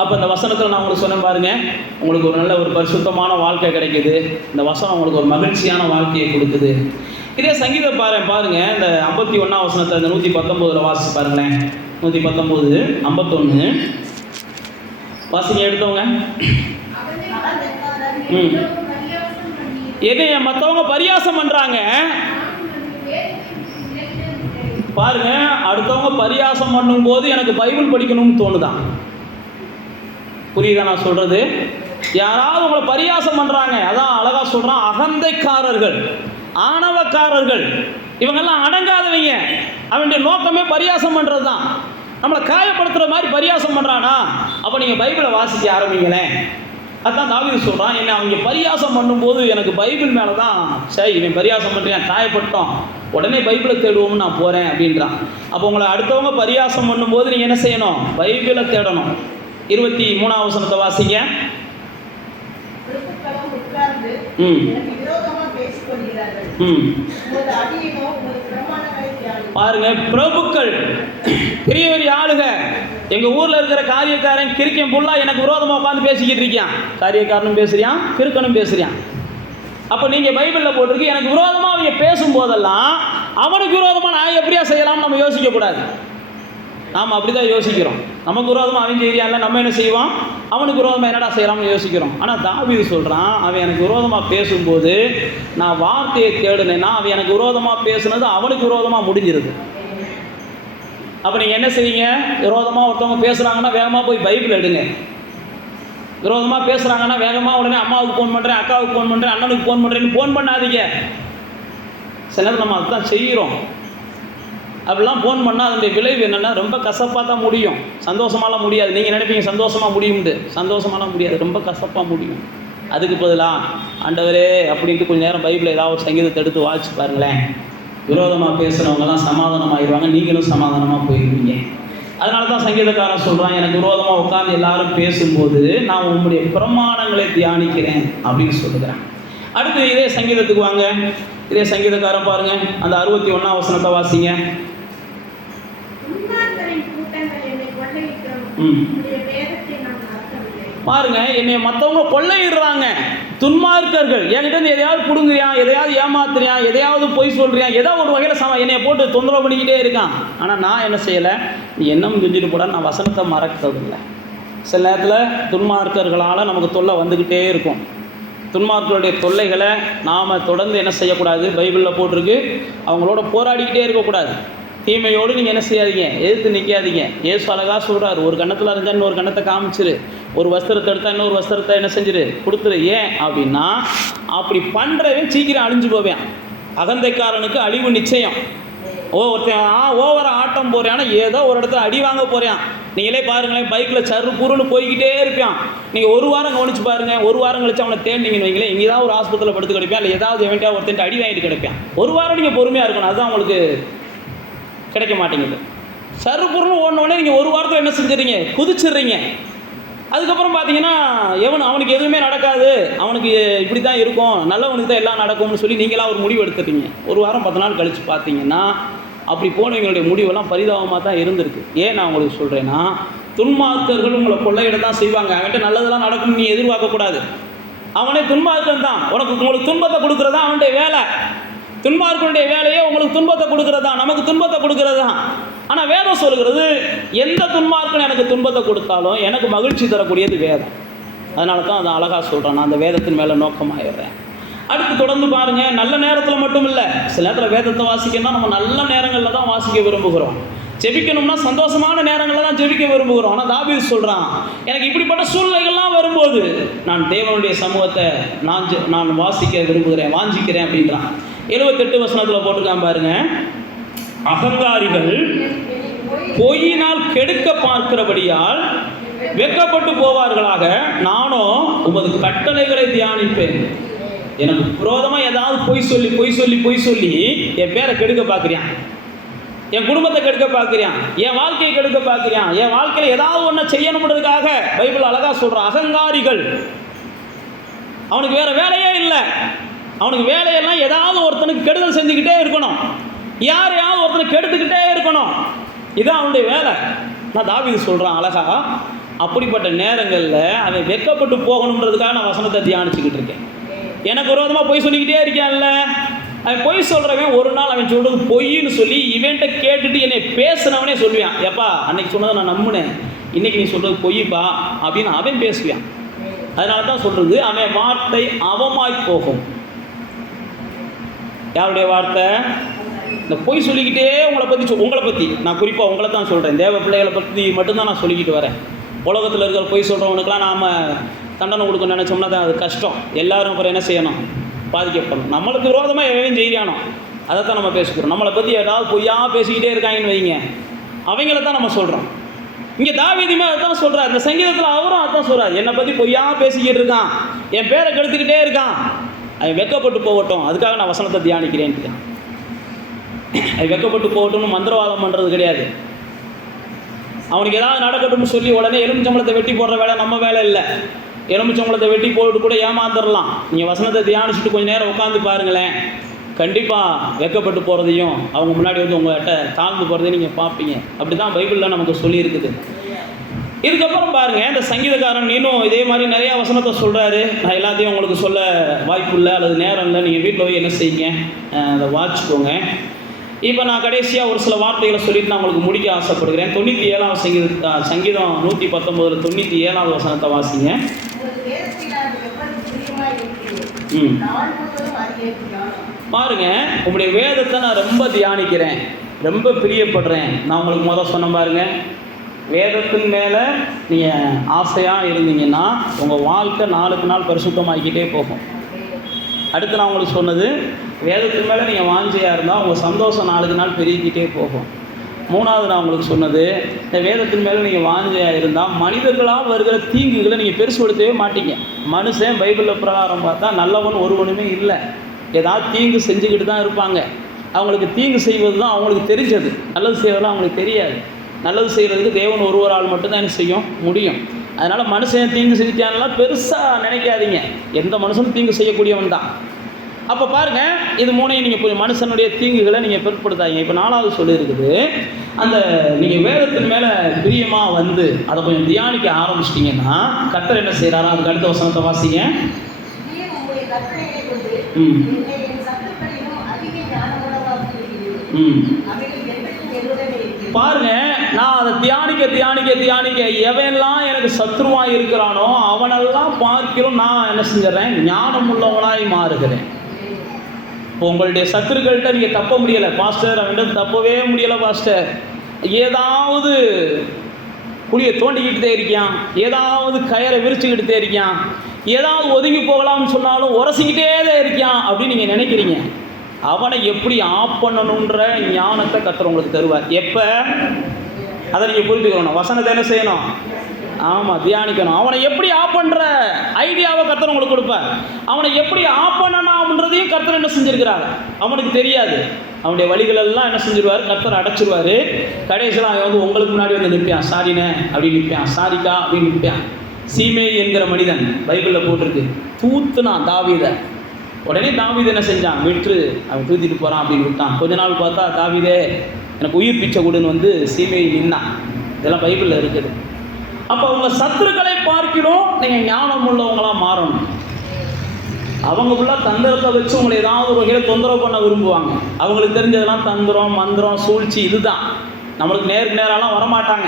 அப்போ இந்த வசனத்தில் நான் உங்களுக்கு சொன்னேன் பாருங்கள், உங்களுக்கு ஒரு நல்ல ஒரு பரிசுத்தமான வாழ்க்கை கிடைக்குது. இந்த வசனம் உங்களுக்கு ஒரு மகிழ்ச்சியான வாழ்க்கையை கொடுக்குது. இதே சங்கீதம் பாருங்கள், இந்த 51ஆம் வசனத்தை இந்த 119 வாசிச்சு பாருங்களேன். 119 51 வாசிங்க எடுத்தவங்க. என்னைய மற்றவங்க பரியாசம் பண்ணுறாங்க பாருங்க. அடுத்தவங்க பரியாசம் பண்ணும்போது எனக்கு பைபிள் படிக்கணும்னு தோணுதான். புரியுதா நான் சொல்கிறது? யாராவது உங்களை பரியாசம் பண்ணுறாங்க, அதான் அழகாக சொல்கிறான், அகந்தைக்காரர்கள், ஆணவக்காரர்கள், இவங்கெல்லாம் அடங்காதவங்க. அவனுடைய நோக்கமே பரியாசம் பண்ணுறது தான். நம்மளை காயப்படுத்துகிற மாதிரி பரியாசம் பண்ணுறானா, அப்போ நீங்கள் பைபிளை வாசிக்க ஆரம்பிங்களேன். அதுதான் தாவீது சொல்கிறான், என்னை அவங்க பரியாசம் பண்ணும்போது எனக்கு பைபிள் மேலே தான் சரி, இவன் பரியாசம் பண்ணுறேன், காயப்பட்டோம், உடனே பைபிளை தேடுவோம்னு நான் போகிறேன் அப்படின்றான். அப்போ உங்களை அடுத்தவங்க பரியாசம் பண்ணும்போது நீங்கள் என்ன செய்யணும், பைபிளை தேடணும். 23ஆம் வசனத்தை வாசிங்க. பாருங்க, பிரபுக்கள், பெரிய பெரிய ஆளுக, எங்க ஊர்ல இருக்கிற காரியக்காரன் கிறுக்கன் புல்லா எனக்கு விரோதமா உட்காந்து பேசிக்கிட்டு இருக்கான். காரியக்காரனும் பேசுறியான், கிறுக்கனும் பேசுறியான். அப்ப நீங்க பைபிள்ல போட்டிருக்கு, எனக்கு விரோதமா அவங்க பேசும் போதெல்லாம் அவனுக்கு விரோதமா நான் எப்படியா செய்யலாம்னு நம்ம யோசிக்க கூடாது. நாம் அப்படிதான் யோசிக்கிறோம். நமக்கு விரோதமாக அவன் செய்யாமல் நம்ம என்ன செய்வோம், அவனுக்கு விரோதமாக என்னடா செய்யலாம்னு யோசிக்கிறோம். ஆனால் தாவீது சொல்கிறான், அவன் எனக்கு விரோதமாக பேசும்போது நான் வார்த்தையை தேடுனேன்னா அவன் எனக்கு விரோதமாக பேசுனது அவனுக்கு விரோதமாக முடிஞ்சிருது. அப்போ நீங்கள் என்ன செய்வீங்க, விரோதமாக ஒருத்தவங்க பேசுகிறாங்கன்னா வேகமாக போய் பைபிள் எடுங்க. விரோதமாக பேசுகிறாங்கன்னா வேகமாக உடனே அம்மாவுக்கு ஃபோன் பண்ணுறேன், அக்காவுக்கு ஃபோன் பண்ணுறேன், அண்ணனுக்கு ஃபோன் பண்ணுறேன்னு ஃபோன் பண்ணாதீங்க. சில நேரம் நம்ம அதுதான் செய்கிறோம். அப்படிலாம் ஃபோன் பண்ணால் அதனுடைய விளைவு என்னென்னா ரொம்ப கசப்பாக தான் முடியும், சந்தோஷமாலாம் முடியாது. நீங்கள் நினைப்பீங்க சந்தோஷமாக முடியும்ட்டு, சந்தோஷமாலாம் முடியாது, ரொம்ப கசப்பாக முடியும். அதுக்கு பதிலாக ஆண்டவரே அப்படின்ட்டு கொஞ்சம் நேரம் பைபிளில் ஏதாவது ஒரு சங்கீதத்தை எடுத்து வாசிச்சு பாருங்களேன். விரோதமாக பேசுகிறவங்கலாம் சமாதானமாகிடுவாங்க, நீங்களும் சமாதானமாக போயிடுவீங்க. அதனால தான் சங்கீதக்காரன் சொல்கிறான், எனக்கு விரோதமாக உட்காந்து எல்லாரும் பேசும்போது நான் உங்களுடைய பிரமாணங்களை தியானிக்கிறேன் அப்படின்னு சொல்லுகிறேன். அடுத்து இதே சங்கீதத்துக்கு வாங்க. இதே சங்கீதக்காரன் பாருங்க, அந்த 61ஆம் வசனத்தை வாசிங்க. பாருங்க, என்னை மற்றவங்க கொள்ளையிடுறாங்க, துன்மார்க்கர்கள் என்கிட்ட எதையாவது பிடுங்குறியான், எதையாவது ஏமாத்துறியான், எதையாவது பொய் சொல்றியான், ஏதோ ஒரு வகையில் என்னை போட்டு தொந்தரவு பண்ணிக்கிட்டே இருக்கான். ஆனால் நான் என்ன செய்யலை, நீ என்ன செஞ்சுட்டு போட, நான் வசனத்தை மறக்கிறதில்லை. சில நேரத்தில் துன்மார்க்கர்களால் நமக்கு தொல்லை வந்துக்கிட்டே இருக்கும். துன்மார்க்கருடைய தொல்லைகளை நாம் தொடர்ந்து என்ன செய்யக்கூடாது, பைபிளில் போட்டிருக்கு, அவங்களோட போராடிக்கிட்டே இருக்கக்கூடாது. தீமையோடு நீங்கள் என்ன செய்யாதீங்க, எதிர்த்து நிற்காதீங்க. ஏசு அழகாக சொல்கிறார், ஒரு கன்னத்தில் அறிஞ்சால் இன்னொரு கன்னத்தை காமிச்சிரு, ஒரு வஸ்திரத்தை எடுத்தால் இன்னொரு வஸ்திரத்தை என்ன செஞ்சிரு கொடுத்துரு. ஏன் அப்படின்னா அப்படி பண்ணுறவன் சீக்கிரம் அழிஞ்சு போவேன். அகந்தைக்காரனுக்கு அழிவு நிச்சயம். ஒருத்தன் ஓவர ஆட்டம் போகிறேன், ஆனால் ஏதோ ஒரு இடத்துல அடி வாங்க போகிறேன். நீங்களே பாருங்களேன், பைக்கில் சரு புருன்னு போய்கிட்டே இருப்பான். நீங்கள் ஒரு வாரம் கவனிச்சு பாருங்கள், ஒரு வாரம் கழிச்சு அவனை தேடினீங்கன்னு வைங்களேன், எங்கேயாவது ஒரு ஹாஸ்பிட்டலில் படுத்து கிடப்பான், இல்லை ஏதாவது எவன்ட்டா ஒருத்தன் அடி வாங்கிட்டு கிடப்பான். ஒரு வாரம் நீங்கள் பொறுமையாக இருக்கணும், அதுதான் உங்களுக்கு கிடைக்க மாட்டேங்குது. சரு புருன்னு ஓடனோடனே நீங்கள் ஒரு வாரத்தில் என்ன செஞ்சுறீங்க, குதிச்சிடுறீங்க. அதுக்கப்புறம் பார்த்தீங்கன்னா அவனுக்கு எதுவுமே நடக்காது, அவனுக்கு இப்படி தான் இருக்கும், நல்லவனுக்கு தான் எல்லாம் நடக்கும்னு சொல்லி நீங்களாம் ஒரு முடிவு எடுத்துட்டீங்க. ஒரு வாரம் 10 நாள் கழித்து பார்த்தீங்கன்னா அப்படி போனவங்களுடைய முடிவெல்லாம் பரிதாபமாக தான் இருந்திருக்கு. ஏன் நான் உங்களுக்கு சொல்கிறேன்னா, துன்மார்க்கர்கள் உங்களை கொள்ளையிட தான் செய்வாங்க. அவன்கிட்ட நல்லதெல்லாம் நடக்கும்னு நீ எதிர்பார்க்கக்கூடாது. அவனே துன்மார்க்கன் தான், உங்களுக்கு துன்பத்தை கொடுக்குறதா அவனுடைய வேலை. துன்மார்க்கனுடைய வேலையே உங்களுக்கு துன்பத்தை கொடுக்குறதா, நமக்கு துன்பத்தை கொடுக்குறதா. ஆனால் வேதம் சொல்கிறது, எந்த துன்மார்க்கன் எனக்கு துன்பத்தை கொடுத்தாலும் எனக்கு மகிழ்ச்சி தரக்கூடியது வேதம். அதனால தான் அதை அழகாக சொல்கிறேன், நான் அந்த வேதத்தின் மேலே நோக்கமாகிடுறேன். அடுத்து தொடர்ந்து பாருங்கள், நல்ல நேரத்தில் மட்டும் இல்லை, சில நேரத்தில் வேதத்தை வாசிக்கணும்னா நம்ம நல்ல நேரங்களில் தான் வாசிக்க விரும்புகிறோம். ஜெபிக்கணும்னா சந்தோஷமான நேரங்களில் தான் ஜெபிக்க விரும்புகிறோம். ஆனால் தாவீது சொல்கிறான், எனக்கு இப்படிப்பட்ட சூழ்நிலைகள்லாம் வரும்போது நான் தேவனுடைய சமூகத்தை நான் வாசிக்க விரும்புகிறேன், வாஞ்சிக்கிறேன் அப்படின்றான். 78 வசனத்தில் போட்டிருக்கான் பாருங்க, அகங்காரிகள் பொய்யினால் கெடுக்க பார்க்கிறபடியால் வெட்கப்பட்டு போவார்களாக, நானோ உமது கட்டளைகளை தியானிப்பேன். எனக்கு விரோதமாக ஏதாவது பொய் சொல்லி என் பேரை கெடுக்க பார்க்குறியான், என் குடும்பத்தை கெடுக்க பார்க்குறியான், என் வாழ்க்கையை கெடுக்க பார்க்குறியான், என் வாழ்க்கையில் ஏதாவது ஒன்று செய்யணுன்றதுக்காக பைபிள் அழகாக சொல்கிறான். அகங்காரிகள், அவனுக்கு வேறு வேலையே இல்லை. அவனுக்கு வேலையெல்லாம் ஏதாவது ஒருத்தனுக்கு கெடுதல் செஞ்சுக்கிட்டே இருக்கணும், யாரையாவது ஒருத்தனை கெடுத்துக்கிட்டே இருக்கணும், இதுதான் அவனுடைய வேலை. நான் தாவீது சொல்கிறான் அழகா, அப்படிப்பட்ட நேரங்களில் அவன் வெட்கப்பட்டு போகணுன்றதுக்காக நான் வசனத்தை தியானிச்சுக்கிட்டு இருக்கேன். எனக்கு விரோதமாக பொய் சொல்லிக்கிட்டே இருக்கான்ல, அவன் பொய் சொல்கிறவன் ஒரு நாள் அவன் சொல்கிறது பொய்ன்னு சொல்லி இவன்ட்ட கேட்டுட்டு என்னை பேசுனவனே சொல்லுவான், எப்பா அன்னைக்கு சொன்னதை நான் நம்பினேன், இன்றைக்கி நீ சொல்கிறது பொய்ப்பா அப்படின்னு அவன் பேசுவான். அதனால தான் சொல்கிறது, அவன் வார்த்தை அவமாய் போகும். யாருடைய வார்த்தை? இந்த பொய் சொல்லிக்கிட்டே உங்களை பற்றி நான் குறிப்பாக உங்களை தான் சொல்கிறேன், தேவ பிள்ளைகளை பற்றி மட்டும்தான் நான் சொல்லிக்கிட்டு வரேன். உலகத்தில் இருக்கிற பொய் சொல்கிறவனுக்கெல்லாம் நாம் தண்டனை கொடுக்க நினச்சோம்னா தான் அது கஷ்டம். எல்லோரும் அப்புறம் என்ன செய்யணும், பாதிக்கப்படணும். நம்மளுக்கு விரோதமாக எவன் செய்கிறானோ அதைத்தான் நம்ம பேசிக்கிறோம். நம்மளை பற்றி ஏதாவது பொய்யா பேசிக்கிட்டே இருக்காங்கன்னு வைங்க, அவங்கள தான் நம்ம சொல்கிறோம். இங்கே தாவீதுமே அதை தான் சொல்கிறார், இந்த சங்கீதத்தில் அவரும் அதான் சொல்கிறார், என்னை பற்றி பொய்யா பேசிக்கிட்டு இருக்கான், என் பேரை கெடுத்துக்கிட்டே இருக்கான், அவன் வெட்கப்பட்டு போகட்டும், அதுக்காக நான் வசனத்தை தியானிக்கிறேன்ட்டு. அது வெட்கப்பட்டு போகட்டும்னு மந்திரவாதம் பண்ணுறது கிடையாது. அவனுக்கு ஏதாவது நடக்கட்டும்னு சொல்லி உடனே எலுமிச்சம்பழத்தை வெட்டி போடுற வேலை நம்ம வேலை இல்லை. எலுமிச்சம்பழத்தை வெட்டி போட்டு கூட ஏமாந்துடலாம். நீங்கள் வசனத்தை தியானிச்சுட்டு கொஞ்சம் நேரம் உட்காந்து பாருங்களேன், கண்டிப்பாக வெட்கப்பட்டு போகிறதையும் அவங்க முன்னாடி வந்து உங்கள்கிட்ட தாழ்ந்து போகிறதையும் நீங்கள் பார்ப்பீங்க. அப்படி தான் பைபிளில் நமக்கு சொல்லியிருக்குது. இதுக்கப்புறம் பாருங்கள், இந்த சங்கீதக்காரன் இன்னும் இதே மாதிரி நிறையா வசனத்தை சொல்கிறாரு. நான் எல்லாத்தையும் உங்களுக்கு சொல்ல வாய்ப்பு இல்லை அல்லது நேரம் இல்லை, நீங்கள் வீட்டில் போய் என்ன செய்யுங்க, அதை வாசிக்கோங்க. இப்போ நான் கடைசியாக ஒரு சில வார்த்தைகளை சொல்லிட்டு நான் உங்களுக்கு முடிக்க ஆசைப்படுகிறேன். 97ஆம் சங்கீதம் 119 97ஆவது வசனத்தை வாசிங்க. பாருங்க, உங்களுடைய வேதத்தை நான் ரொம்ப தியானிக்கிறேன், ரொம்ப பிரியப்படுறேன். நான் உங்களுக்கு முதல் சொன்ன பாருங்க, வேதத்தின் மேலே நீங்கள் ஆசையாக இருந்தீங்கன்னா உங்கள் வாழ்க்கை நாளுக்கு நாள் பரிசுத்தமாகிக்கிட்டே போகும். அடுத்து நான் உங்களுக்கு சொன்னது, வேதத்தின் மேலே நீங்கள் வாஞ்சையாக இருந்தால் உங்கள் சந்தோஷம் நாளுக்கு நாள் பெருகிக்கிட்டே போகும். மூணாவது நான் உங்களுக்கு சொன்னது, இந்த வேதத்தின் மேலே நீங்கள் வாஞ்சையாக இருந்தால் மனிதர்களால் வருகிற தீங்குகளை நீங்கள் பெருசுபடுத்தவே மாட்டீங்க. மனுஷன் பைபிளில் பிரகாரம் பார்த்தா நல்லவன் ஒருவனுமே இல்லை, ஏதாவது தீங்கு செஞ்சுக்கிட்டு தான் இருப்பாங்க. அவங்களுக்கு தீங்கு செய்வது தான் அவங்களுக்கு தெரிஞ்சது, நல்லது செய்வதெல்லாம் அவங்களுக்கு தெரியாது. நல்லது செய்கிறதுக்கு தேவன் ஒருவரால் மட்டும்தான் என்ன செய்ய முடியும். அதனால் மனுஷன் தீங்கு செஞ்சானெல்லாம் பெருசாக நினைக்காதீங்க, எந்த மனுஷனும் தீங்கு செய்யக்கூடியவன் தான். அப்போ பாருங்கள், இது மூணையும் நீங்கள் மனுஷனுடைய தீங்குகளை நீங்கள் பொருட்படுத்தாதீங்க. இப்போ 4வது சொல்லியிருக்குது, அந்த நீங்கள் வேதத்தின் மேலே பிரியமாக வந்து அதை கொஞ்சம் தியானிக்க ஆரம்பிச்சிட்டிங்கன்னா கர்த்தர் என்ன செய்கிறாரோ அதுக்கு அடுத்த வசனத்தை வாசிங்க. பாருங்க, நான் அதை தியானிக்க எவன்லாம் எனக்கு சத்ருவாக இருக்கிறானோ அவனெல்லாம் பார்க்கிறோம் நான் என்ன செஞ்சிடறேன், ஞானம் உள்ளவனாய் மாறுகிறேன். இப்போ உங்களுடைய சத்துருக்கள்கிட்ட நீங்கள் தப்ப முடியலை பாஸ்டர், அவன்கிட்ட தப்பவே முடியலை பாஸ்டர், ஏதாவது குழியை தோண்டிக்கிட்டே இருக்கான், ஏதாவது கயரை விரிச்சுக்கிட்டே இருக்கான், ஏதாவது ஒதுங்கி போகலாம்னு சொன்னாலும் உரசிக்கிட்டே தான் இருக்கான் அப்படின்னு நீங்கள் நினைக்கிறீங்க. அவனை எப்படி ஆஃப் பண்ணணுன்ற ஞானத்தை கர்த்தர் உங்களுக்கு தருவார். எப்போ அதை நீங்கள் புரிஞ்சுக்கணும். வசனத்தை என்ன செய்யணும்? ஆமாம், தியானிக்கணும். அவனை எப்படி ஆஃப் பண்ணுற ஐடியாவை கர்த்தர் உங்களுக்கு கொடுப்பார். அவனை எப்படி ஆஃப் பண்ணணும் அப்படின்றதையும் கர்த்தர் என்ன செஞ்சுருக்கிறார், அவனுக்கு தெரியாது. அவனுடைய வழிகளெல்லாம் என்ன செஞ்சிருவார், கர்த்தர் அடைச்சிருவார். கடைசியில் அவன் வந்து உங்களுக்கு முன்னாடி வந்து நிற்பான், சாரிண்ணே அப்படின்னு நிற்பான், சாரிக்கா அப்படின்னு நிற்பான். சீமே என்கிற மனிதன் பைபிளில் போட்டிருக்கு, தூத்துனான் தாவீதை. உடனே தாவீது என்ன செஞ்சான், விட்டு அவன் தூத்திட்டு போகிறான் அப்படின்னு விட்டான். கொஞ்ச நாள் பார்த்தா தாவீதே எனக்கு உயிர் பிச்சை கொடுன்னு வந்து சீமையை நின்னான். இதெல்லாம் பைபிளில் இருக்குது. அப்போ அவங்க சத்துருக்களை பார்க்கிறோம், நீங்கள் ஞானம் உள்ளவங்களாக மாறணும். அவங்க ஃபுல்லாக தந்திரத்தை வச்சு உங்களை ஏதாவது ஒரு வகையில் தொந்தரவு பண்ண விரும்புவாங்க. அவங்களுக்கு தெரிஞ்சதெல்லாம் தந்திரம், மந்திரம், சூழ்ச்சி, இதுதான். நம்மளுக்கு நேருக்கு நேரெல்லாம் வரமாட்டாங்க.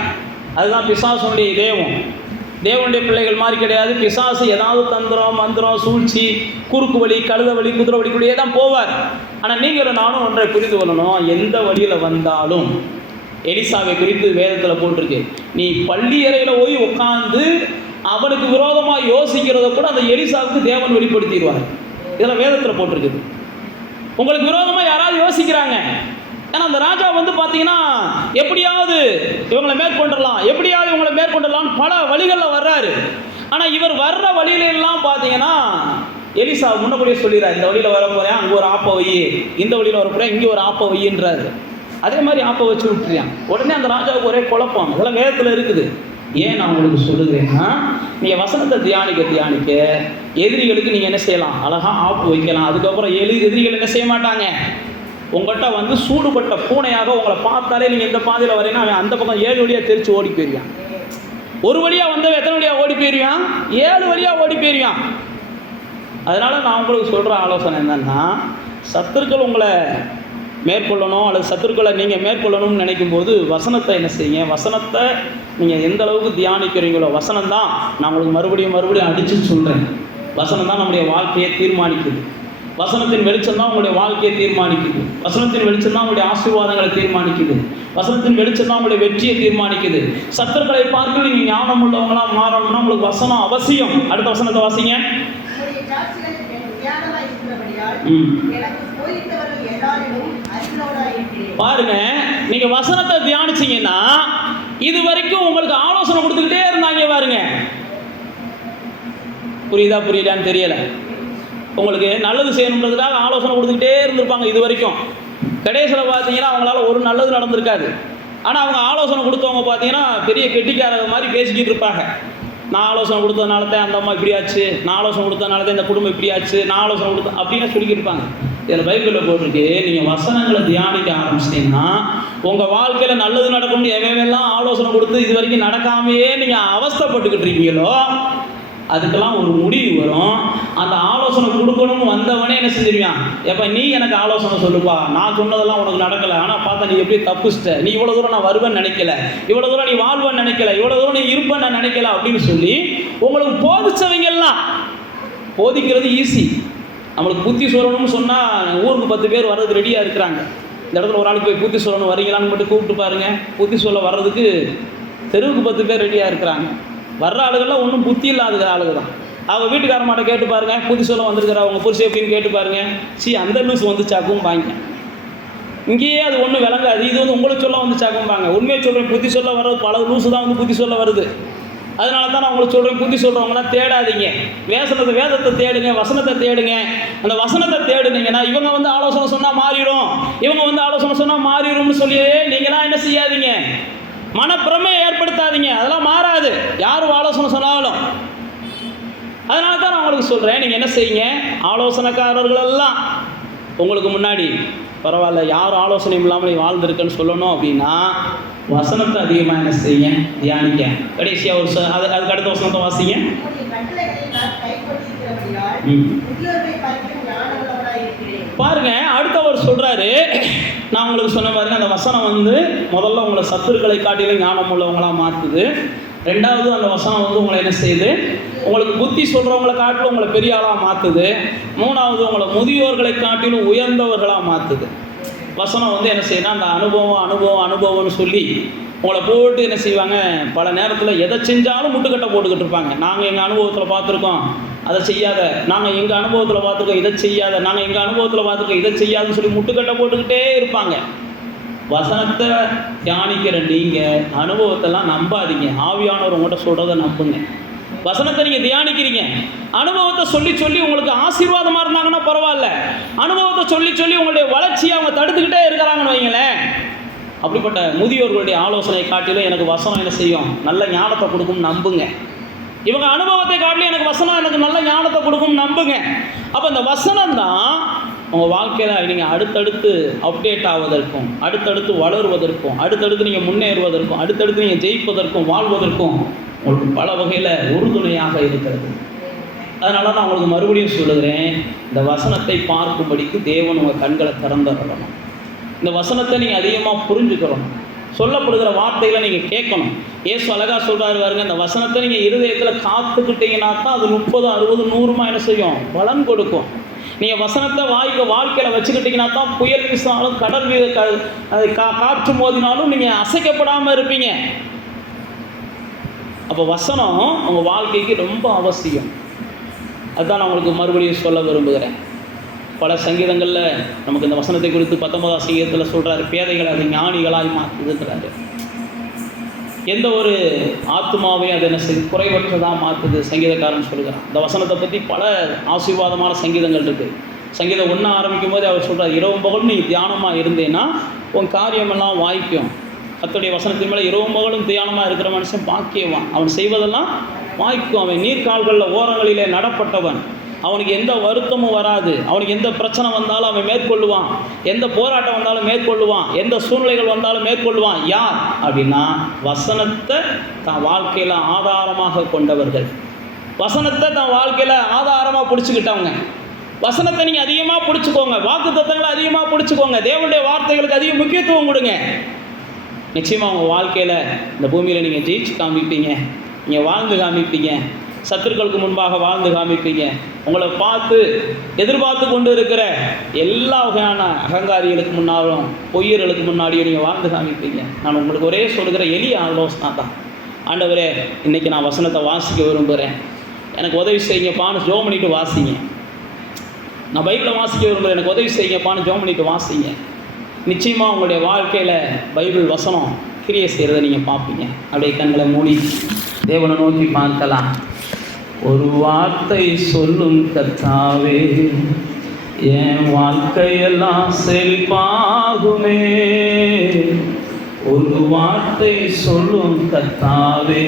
அதுதான் பிசாசுடைய தேவம். தேவனுடைய பிள்ளைகள் மாதிரி கிடையாது. பிசாசு ஏதாவது தந்திரம், மந்திரம், சூழ்ச்சி, குறுக்கு வழி, கழுத வழி, குதிரை வழிக்குள்ளேயே தான் போவார். ஆனால் நீங்கள் நானும் ஒன்றை புரிந்து கொள்ளணும், எந்த வழியில் வந்தாலும். எலிசாவை குறித்து வேதத்தில் போட்டிருக்கு, நீ பள்ளி அறையில் போய் உட்காந்து அவனுக்கு விரோதமாக யோசிக்கிறத கூட அந்த எலிசாவுக்கு தேவன் வெளிப்படுத்திடுவார். இதெல்லாம் வேதத்தில் போட்டிருக்குது. உங்களுக்கு விரோதமாக யாராவது யோசிக்கிறாங்க, ஏன்னா அந்த ராஜா வந்து பார்த்தீங்கன்னா எப்படியாவது இவங்களை மேற்கொண்டுடலாம், எப்படியாவது இவங்களை மேற்கொண்டுடலாம்னு பல வழிகளில் வர்றாரு. ஆனால் இவர் வர்ற வழியிலெல்லாம் பார்த்தீங்கன்னா எலிசா முன்னபடியே சொல்லிடுறாரு, இந்த வழியில் வர போகிறேன், அங்கே ஒரு ஆப்பை வை, இந்த வழியில் வர போகிறேன், இங்கே ஒரு ஆப்பை வைன்றாரு. அதே மாதிரி ஆப்பை வச்சு விட்டுறியான். உடனே அந்த ராஜாவுக்கு ஒரே குழப்பம். இதெல்லாம் வேதத்தில் இருக்குது. ஏன் நான் உங்களுக்கு சொல்லுகிறேன்னா, நீங்கள் வசனத்தை தியானிக்க எதிரிகளுக்கு நீங்கள் என்ன செய்யலாம், அழகாக ஆப்பு வைக்கலாம். அதுக்கப்புறம் எதிரிகள் என்ன செய்ய மாட்டாங்க, உங்கள்கிட்ட வந்து சூடுபட்ட பூனையாக உங்களை பார்த்தாலே நீங்கள் எந்த பாதையில் வரீங்கன்னா அவன் அந்த பக்கம் 7 வழியாக தெரித்து ஓடி போயிருவான். ஒரு வழியாக வந்தவன் எத்தனை வழியாக ஓடி போயிருவான், 7 வழியாக ஓடி போயிருவான். அதனால் நான் உங்களுக்கு சொல்கிற ஆலோசனை என்னன்னா, சத்துருக்கள் உங்களை மேற்கொள்ளணும் அல்லது சத்துருக்களை நீங்கள் மேற்கொள்ளணும்னு நினைக்கும் போது வசனத்தை என்ன செய்யுங்க, வசனத்தை நீங்கள் எந்த அளவுக்கு தியானிக்கிறீங்களோ, வசனம் தான் நான் உங்களுக்கு மறுபடியும் அடித்து சொல்கிறேன். வசனம் தான் நம்முடைய வாழ்க்கையை தீர்மானிக்குது. வசனத்தின் வெளிச்சம் தான் உங்களுடைய வாழ்க்கையை தீர்மானிக்குது. வசனத்தின் வெளிச்சம் தான் உங்களுடைய ஆசீர்வாதங்களை தீர்மானிக்குது. வசனத்தின் வெளிச்சம் தான் உங்களுடைய வெற்றியை தீர்மானிக்குது. சத்துருக்களை பார்த்து நீங்கள் ஞானம் உள்ளவங்களாம் மாறணும்னா உங்களுக்கு வசனம் அவசியம். அடுத்த வசனத்தை வாசிங்க. பாருங்க, நீங்க வசனத்தை தியானிச்சீங்கன்னா இது வரைக்கும் உங்களுக்கு ஆலோசனை கொடுத்துக்கிட்டே இருந்தாங்க பாருங்க. புரியுதான்னு தெரியல. உங்களுக்கு நல்லது செய்யணுன்றதுக்காக ஆலோசனை கொடுத்துக்கிட்டே இருந்திருப்பாங்க இது வரைக்கும். கடைசியில் பார்த்தீங்கன்னா அவங்களால ஒரு நல்லது நடந்திருக்காது. ஆனால் அவங்க ஆலோசனை கொடுத்தவங்க பார்த்தீங்கன்னா பெரிய கெட்டிக்காரங்க மாதிரி பேசிக்கிட்டு இருப்பாங்க. நான் ஆலோசனை கொடுத்ததுனால தான் அந்த அம்மா இப்படி ஆச்சு, நான் ஆலோசனை கொடுத்ததுனால தான் இந்த குடும்பம் இப்படி ஆச்சு, நான் ஆலோசனை கொடுத்தேன் அப்படின்னு சொல்லிக்கிட்டு இருப்பாங்க. இதில் பைபிளில் போட்டிருக்கு, நீங்கள் வசனங்களை தியானிக்க ஆரம்பிச்சிட்டிங்கன்னா உங்கள் வாழ்க்கையில் நல்லது நடக்கும்னு எவையெல்லாம் ஆலோசனை கொடுத்து இது வரைக்கும் நடக்காமையே நீங்கள் அவஸ்தைப்பட்டுக்கிட்டு இருக்கீங்களோ அதுக்கெல்லாம் ஒரு முடிவு வரும். அந்த ஆலோசனை கொடுக்கணும்னு வந்தவனே என்ன செஞ்சிருவான், எப்போ நீ எனக்கு ஆலோசனை சொல்லுப்பா, நான் சொன்னதெல்லாம் உனக்கு நடக்கலை, ஆனால் பார்த்தா நீ எப்படி தப்புச்சிட்ட, நீ இவ்வளோ தூரம் நான் வருவேன்னு நினைக்கல, இவ்வளோ தூரம் நீ வாழ்வேன்னு நினைக்கல, இவ்வளோ தூரம் நீ இருப்பேன்னு நான் நினைக்கல அப்படின்னு சொல்லி உங்களுக்கு போதிச்சவங்கெல்லாம். போதிக்கிறது ஈஸி. நம்மளுக்கு புத்தி சொல்லணும்னு சொன்னால் ஊருக்கு 10 பேர் வர்றது ரெடியாக இருக்கிறாங்க. இந்த இடத்துல ஒரு ஆளுக்கு போய் புத்தி சொல்லணும் வரீங்களான்னு மட்டும் கூப்பிட்டு பாருங்கள். புத்தி சொல்ல வர்றதுக்கு தெருவுக்கு 10 பேர் ரெடியாக இருக்கிறாங்க. வர்ற ஆளுகள்லாம் ஒன்றும் புத்தி இல்லாத ஆளுங்க தான். அவங்க வீட்டுக்காரமாட்ட கேட்டு பாருங்க, புத்தி சொல்ல வந்திருக்கிற அவங்க புருஷ எப்படின்னு கேட்டு பாருங்க. அந்த லூஸ் வந்துச்சாக்கும் பாங்க. இங்கேயே அது ஒன்றும் விளங்காது. இது வந்து உங்களுக்கு சொல்ல வந்துச்சாக்கும் பாங்க. உண்மையை சொல்கிறேன், புத்தி சொல்ல வர்றது பல லூஸு தான் வந்து புத்தி சொல்ல வருது. அதனால தான் நான் உங்களுக்கு சொல்கிறேன், புத்தி சொல்கிறவங்களாம் தேடாதீங்க. வேதத்தை தேடுங்க, வசனத்தை தேடுங்க. அந்த வசனத்தை தேடுனீங்கன்னா இவங்க வந்து ஆலோசனை சொன்னால் மாறிடும், இவங்க வந்து ஆலோசனை சொன்னால் மாறிடும்னு சொல்லி நீங்களாம் என்ன செய்யாதீங்க, மனப்பிரமையை ஏற்படுத்தாதீங்க. அதெல்லாம் மாறாது யாரும் ஆலோசனை சொன்னாலும். அதனால தான் நான் உங்களுக்கு சொல்கிறேன், நீங்கள் என்ன செய்யுங்க, ஆலோசனைக்காரர்களெல்லாம் உங்களுக்கு முன்னாடி பரவாயில்ல யாரும் ஆலோசனை இல்லாமல் நீ வாழ்ந்துருக்குன்னு சொல்லணும் அப்படின்னா வசனத்தை அதிகமாக என்ன செய்யுங்க, தியானிக்க. கடைசியாக ஒரு அதுக்கு அடுத்த வசனத்தை வாசிங்க. பாருங்க, அடுத்தவர் சொல்றாரு, நான் உங்களுக்கு சொன்ன பாருங்க, அந்த வசனம் வந்து முதல்ல உங்களை சத்துருக்களை காட்டிலும் ஞானம் உள்ளவங்களா மாற்றுது. ரெண்டாவது அந்த வசனம் வந்து உங்களை என்ன செய்யுது, உங்களுக்கு புத்தி சொல்றவங்களை காட்டிலும் உங்களை பெரிய ஆளாக மாற்றுது. மூணாவது உங்களை முதியோர்களை காட்டிலும் உயர்ந்தவர்களாக மாற்றுது. வசனம் வந்து என்ன செய்யணும், அந்த அனுபவம்னு சொல்லி உங்களை போட்டு என்ன செய்வாங்க, பல நேரத்தில் எதை செஞ்சாலும் முட்டுக்கட்டை போட்டுக்கிட்டு இருப்பாங்க. நாங்கள் எங்கள் அனுபவத்தில் பார்த்துருக்கோம், அதை செய்யாத, நாங்கள் எங்கள் அனுபவத்தில் பார்த்துருக்கோம் இதை செய்யாத, நாங்கள் எங்கள் அனுபவத்தில் பார்த்துருக்கோம் இதை செய்யாதுன்னு சொல்லி முட்டுக்கட்டை போட்டுக்கிட்டே இருப்பாங்க. வசனத்தை தியானிக்கிற நீங்கள் அனுபவத்தெல்லாம் நம்பாதீங்க. ஆவியானவர் உங்கள்கிட்ட சொல்கிறத நம்புங்க. வசனத்தை நீங்கள் தியானிக்கிறீங்க, அனுபவத்தை சொல்லி சொல்லி உங்களுக்கு ஆசீர்வாதமாக இருந்தாங்கன்னா பரவாயில்ல, அனுபவத்தை சொல்லி சொல்லி உங்களுடைய வளர்ச்சியை அவங்க தடுத்துக்கிட்டே இருக்கிறாங்கன்னு வைங்களேன், அப்படிப்பட்ட முதியோர்களுடைய ஆலோசனை காட்டிலும் எனக்கு வசனம் என்ன செய்யும், நல்ல ஞானத்தை கொடுக்கும் நம்புங்க. இவங்க அனுபவத்தை காட்டிலும் எனக்கு வசனம் எனக்கு நல்ல ஞானத்தை கொடுக்கும் நம்புங்க. அப்போ இந்த வசனம் தான் உங்கள் வாழ்க்கையில் நீங்கள் அடுத்தடுத்து அப்டேட் ஆவதற்கும், அடுத்தடுத்து வளருவதற்கும், அடுத்தடுத்து நீங்கள் முன்னேறுவதற்கும், அடுத்தடுத்து நீங்கள் ஜெயிப்பதற்கும் வாழ்வதற்கும் உங்களுக்கு பல வகையில் உறுதுணையாக இருக்கிறது. அதனால தான் உங்களுக்கு மறுபடியும் சொல்லுகிறேன், இந்த வசனத்தை பார்க்கும்படிக்கு தேவன் உங்கள் கண்களை திறந்துடணும். இந்த வசனத்தை நீங்கள் அதிகமாக புரிஞ்சுக்கிறணும். சொல்லப்படுகிற வார்த்தைகளை நீங்கள் கேட்கணும். ஏசு அழகாக சொல்கிறாரு பாருங்க, இந்த வசனத்தை நீங்கள் இருதயத்தில் காத்துக்கிட்டீங்கன்னா தான் அது 30, 60, 100 என்ன செய்யும், பலன் கொடுக்கும். நீங்கள் வசனத்தை வாழ்க்கையில் வச்சுக்கிட்டிங்கன்னா தான் புயல் வீசினாலும் கடல் காற்று மோதினாலும் நீங்கள் அசைக்கப்படாமல் இருப்பீங்க. அப்போ வசனம் உங்கள் வாழ்க்கைக்கு ரொம்ப அவசியம். அதுதான் நான் உங்களுக்கு மறுபடியும் சொல்ல விரும்புகிறேன். பல சங்கீதங்களில் நமக்கு இந்த வசனத்தை குறித்து 19ஆம் சங்கீதத்தில் சொல்கிறாரு, பேதைகளை அது ஞானிகளாய் மாற்றுதுங்கிறாரு. எந்த ஒரு ஆத்மாவையும் அது என்ன செய்து குறைவற்றதாக மாற்றுது சங்கீதக்காரன் சொல்கிறான். இந்த வசனத்தை பற்றி பல ஆசீர்வாதமான சங்கீதங்கள் இருக்குது. சங்கீதம் 1 ஆரம்பிக்கும் போது அவர் சொல்கிறார், இரவும் பகலும் நீ தியானமாக இருந்தேன்னா உன் காரியமெல்லாம் வாய்க்கும். கர்த்தருடைய வசனத்தின் மேலே இரவும் பகலும் தியானமாக இருக்கிற மனுஷன் பாக்கியவான், அவன் செய்வதெல்லாம் வாய்க்கும். அவன் நீர்க்கால்களில் ஓரங்களிலே நடப்பட்டவன், அவனுக்கு எந்த வருத்தமும் வராது, அவனுக்கு எந்த பிரச்சனை வந்தாலும் அவன் மேற்கொள்ளுவான், எந்த போராட்டம் வந்தாலும் மேற்கொள்ளுவான், எந்த சூழ்நிலைகள் வந்தாலும் மேற்கொள்ளுவான். யார் அப்படின்னா வசனத்தை தன் வாழ்க்கையில் ஆதாரமாக கொண்டவர்கள், வசனத்தை தன் வாழ்க்கையில் ஆதாரமாக பிடிச்சிக்கிட்டவங்க. வசனத்தை நீங்கள் அதிகமாக பிடிச்சிக்கோங்க, வாக்கு தத்தங்களை அதிகமாக பிடிச்சிக்கோங்க, தேவனுடைய வார்த்தைகளுக்கு அதிக முக்கியத்துவம் கொடுங்க. நிச்சயமாக உங்கள் வாழ்க்கையில் இந்த பூமியில் நீங்கள் ஜெயிச்சு காமிப்பீங்க, நீங்கள் வாழ்ந்து காமிப்பீங்க, சத்துருக்களுக்கு முன்பாக வாழ்ந்து காமிப்பீங்க. உங்களை பார்த்து எதிர்பார்த்து கொண்டு இருக்கிற எல்லா வகையான அகங்காரிகளுக்கு முன்னாலும் பொய்யர்களுக்கு முன்னாடியும் நீங்கள் வாழ்ந்து காமிப்பீங்க. நான் உங்களுக்கு ஒரே சொல்கிற எளிய ஆலோசனை தான், ஆண்டவரே இன்றைக்கி நான் வசனத்தை வாசிக்க விரும்புகிறேன், எனக்கு உதவி செய்யுங்கப்பான்னு ஜெபம் பண்ணிட்டு வாசிங்க. நான் பைபிளை வாசிக்க விரும்புகிறேன், எனக்கு உதவி செய்யுங்கப்பான்னு ஜெபம் பண்ணிட்டு வாசிங்க. நிச்சயமாக உங்களுடைய வாழ்க்கையில் பைபிள் வசனம் கிரியை செய்கிறத நீங்கள் பார்ப்பீங்க. அப்படியே கண்களை மூடி தேவனை நோக்கி பார்க்கலாம். ஒரு வார்த்தை சொல்லும் கர்த்தாவே, என் வாழ்க்கையெல்லாம் செழிப்பாகுமே. ஒரு வார்த்தை சொல்லும் கர்த்தாவே,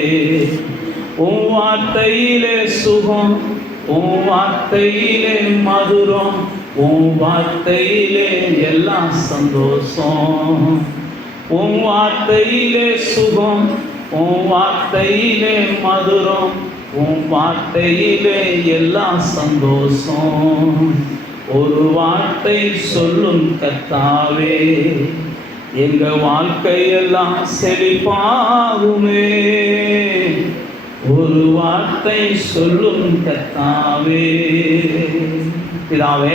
உன் வார்த்தையிலே சுகம், உன் வார்த்தையிலே மதுரம், உன் வார்த்தையிலே எல்லாம் சந்தோஷம். உன் வார்த்தையிலே சுகம், உன் வார்த்தையிலே மதுரம், உன் வார்த்தையிலே எல்லாம் சந்தோஷம். ஒரு வார்த்தை சொல்லும் கர்த்தாவே, எங்க வாழ்க்கையெல்லாம் செழிப்பாகுமே. ஒரு வார்த்தை சொல்லும் கர்த்தாவே. பிதாவே,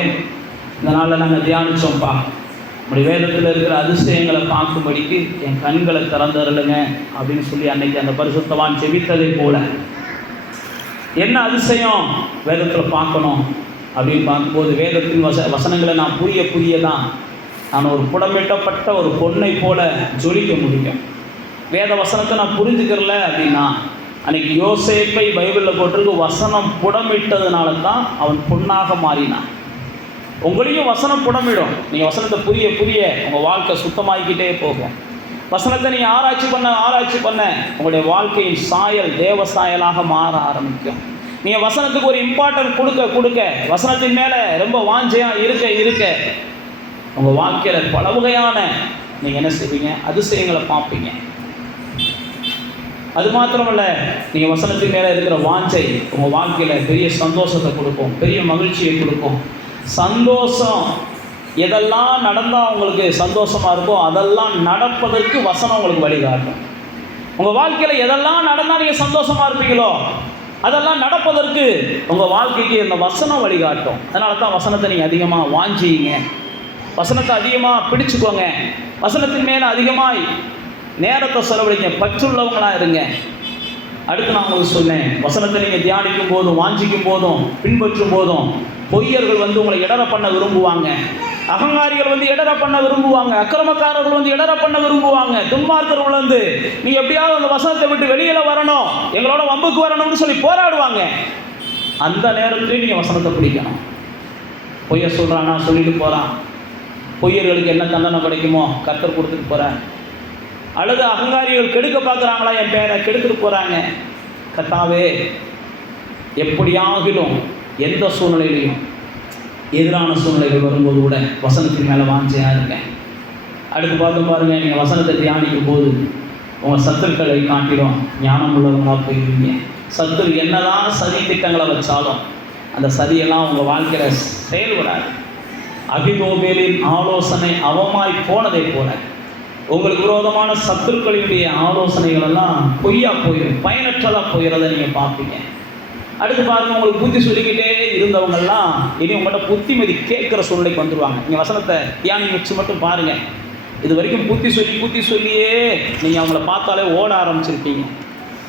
இந்த நாளில் நாங்கள் தியானிச்சோம்ப்பா, நம்முடைய வேதத்தில் இருக்கிற அதிசயங்களை பார்க்கும்படிக்கு என் கண்களை திறந்தருளுங்க அப்படின்னு சொல்லி அன்னைக்கு அந்த பரிசுத்தவான் ஜெபித்ததை போல என்ன அதிசயம் வேதத்தில் பார்க்கணும் அப்படின்னு பார்க்கும்போது வேதத்தின் வசனங்களை நான் புரிய தான் நான் ஒரு புடமிட்டப்பட்ட ஒரு பொண்ணை போல ஜொலிக்க முடியும். வேத வசனத்தை நான் புரிஞ்சுக்கிறல அப்படின்னா, அன்றைக்கி யோசேப்பை பைபிளில் போட்டிருக்கு, வசனம் புடமிட்டதுனால தான் அவன் பொண்ணாக மாறினான். உங்களையும் வசனம் புடமிடும். நீங்கள் வசனத்தை புரிய உங்கள் வாழ்க்கை சுத்தமாகிக்கிட்டே போகும். வசனத்தை நீங்கள் ஆராய்ச்சி பண்ண உங்களுடைய வாழ்க்கையின் சாயல் தேவ சாயலாக மாற ஆரம்பிக்கும். நீங்கள் வசனத்துக்கு ஒரு இம்பார்ட்டன்ட் கொடுக்க வசனத்தின் மேலே ரொம்ப வாஞ்சையாக இருக்க உங்கள் வாழ்க்கையில் பல வகையான நீங்கள் என்ன செய்வீங்க, அதிசயங்களை பார்ப்பீங்க. அது மாத்திரமல்ல, நீங்கள் வசனத்தின் மேலே இருக்கிற வாஞ்சை உங்கள் வாழ்க்கையில் பெரிய சந்தோஷத்தை கொடுக்கும், பெரிய மகிழ்ச்சியை கொடுக்கும். சந்தோஷம் எதெல்லாம் நடந்தால் உங்களுக்கு சந்தோஷமாக இருக்கோ அதெல்லாம் நடப்பதற்கு வசனம் உங்களுக்கு வழிகாட்டும். உங்கள் வாழ்க்கையில் எதெல்லாம் நடந்தால் நீங்கள் சந்தோஷமாக இருப்பீங்களோ அதெல்லாம் நடப்பதற்கு உங்கள் வாழ்க்கைக்கு இந்த வசனம் வழிகாட்டும். அதனால தான் வசனத்தை நீங்கள் அதிகமாக வாஞ்சிங்க, வசனத்தை அதிகமாக பிடிச்சுக்கோங்க, வசனத்தின் மேலே அதிகமாக நேரத்தை செலவழிங்க, பற்றுள்ளவங்களாக இருங்க. அடுத்து நான் உங்களுக்கு சொன்னேன், வசனத்தை நீங்கள் தியானிக்கும் போதும் வாஞ்சிக்கும் போதும் பின்பற்றும் போதும் பொய்யர்கள் வந்து உங்களை இடர பண்ண விரும்புவாங்க, அகங்காரிகள் வந்து இடர பண்ண விரும்புவாங்க, அக்கிரமக்காரர்கள் வந்து இடர பண்ண விரும்புவாங்க, துன்மார்க்கர்கள் வந்து நீ எப்படியாவது அந்த வசனத்தை விட்டு வெளியில வரணும், எங்களோட வம்புக்கு வரணும்னு சொல்லி போராடுவாங்க. அந்த நேரத்திலே நீங்கள் வசனத்தை பிடிக்கணும். பொய்ய சொல்கிறானா, சொல்லிட்டு போகிறான், பொய்யர்களுக்கு என்ன தண்டனை கிடைக்குமோ கர்த்தர் கொடுத்துட்டு போகிறார். அல்லது அகங்காரிகள் கெடுக்க பார்க்குறாங்களா, என் பேரை கெடுத்துட்டு போகிறாங்க. கர்த்தாவே, எப்படியாகிலும் எந்த சூழ்நிலையிலையும் எதிரான சூழ்நிலைகள் வரும்போது கூட வசனத்தின் மேலே வாஞ்சையாக இருக்கேன். அடுத்து பார்த்து பாருங்கள், நீங்கள் வசனத்தை தியானிக்கும் போது உங்கள் சத்துருக்களை காட்டிலும் ஞானம் உள்ளவங்களாக போயிருவீங்க. சத்துரு என்னதான் சதி திட்டங்களை வச்சாலும் அந்த சதியெல்லாம் உங்கள் வாழ்க்கையில் செயல்படாது. அபிகோபேலின் ஆலோசனை அவமாய் போனதை போல உங்களுக்கு விரோதமான சத்துருக்களினுடைய ஆலோசனைகள் எல்லாம் பொய்யா போயிடும், பயனற்றதாக போயிடுறதை நீங்கள் பார்ப்பீங்க. அடுத்து பாருங்கள், உங்களுக்கு புத்தி சொல்லிக்கிட்டே இருந்தவங்கெல்லாம் இனி உங்கள்கிட்ட புத்திமதி கேட்குற சூழ்நிலைக்கு வந்துடுவாங்க. நீங்கள் வசனத்தை தியானம் வச்சு மட்டும் பாருங்கள். இது வரைக்கும் புத்தி சொல்லியே நீங்கள் அவங்கள பார்த்தாலே ஓட ஆரம்பிச்சிருப்பீங்க.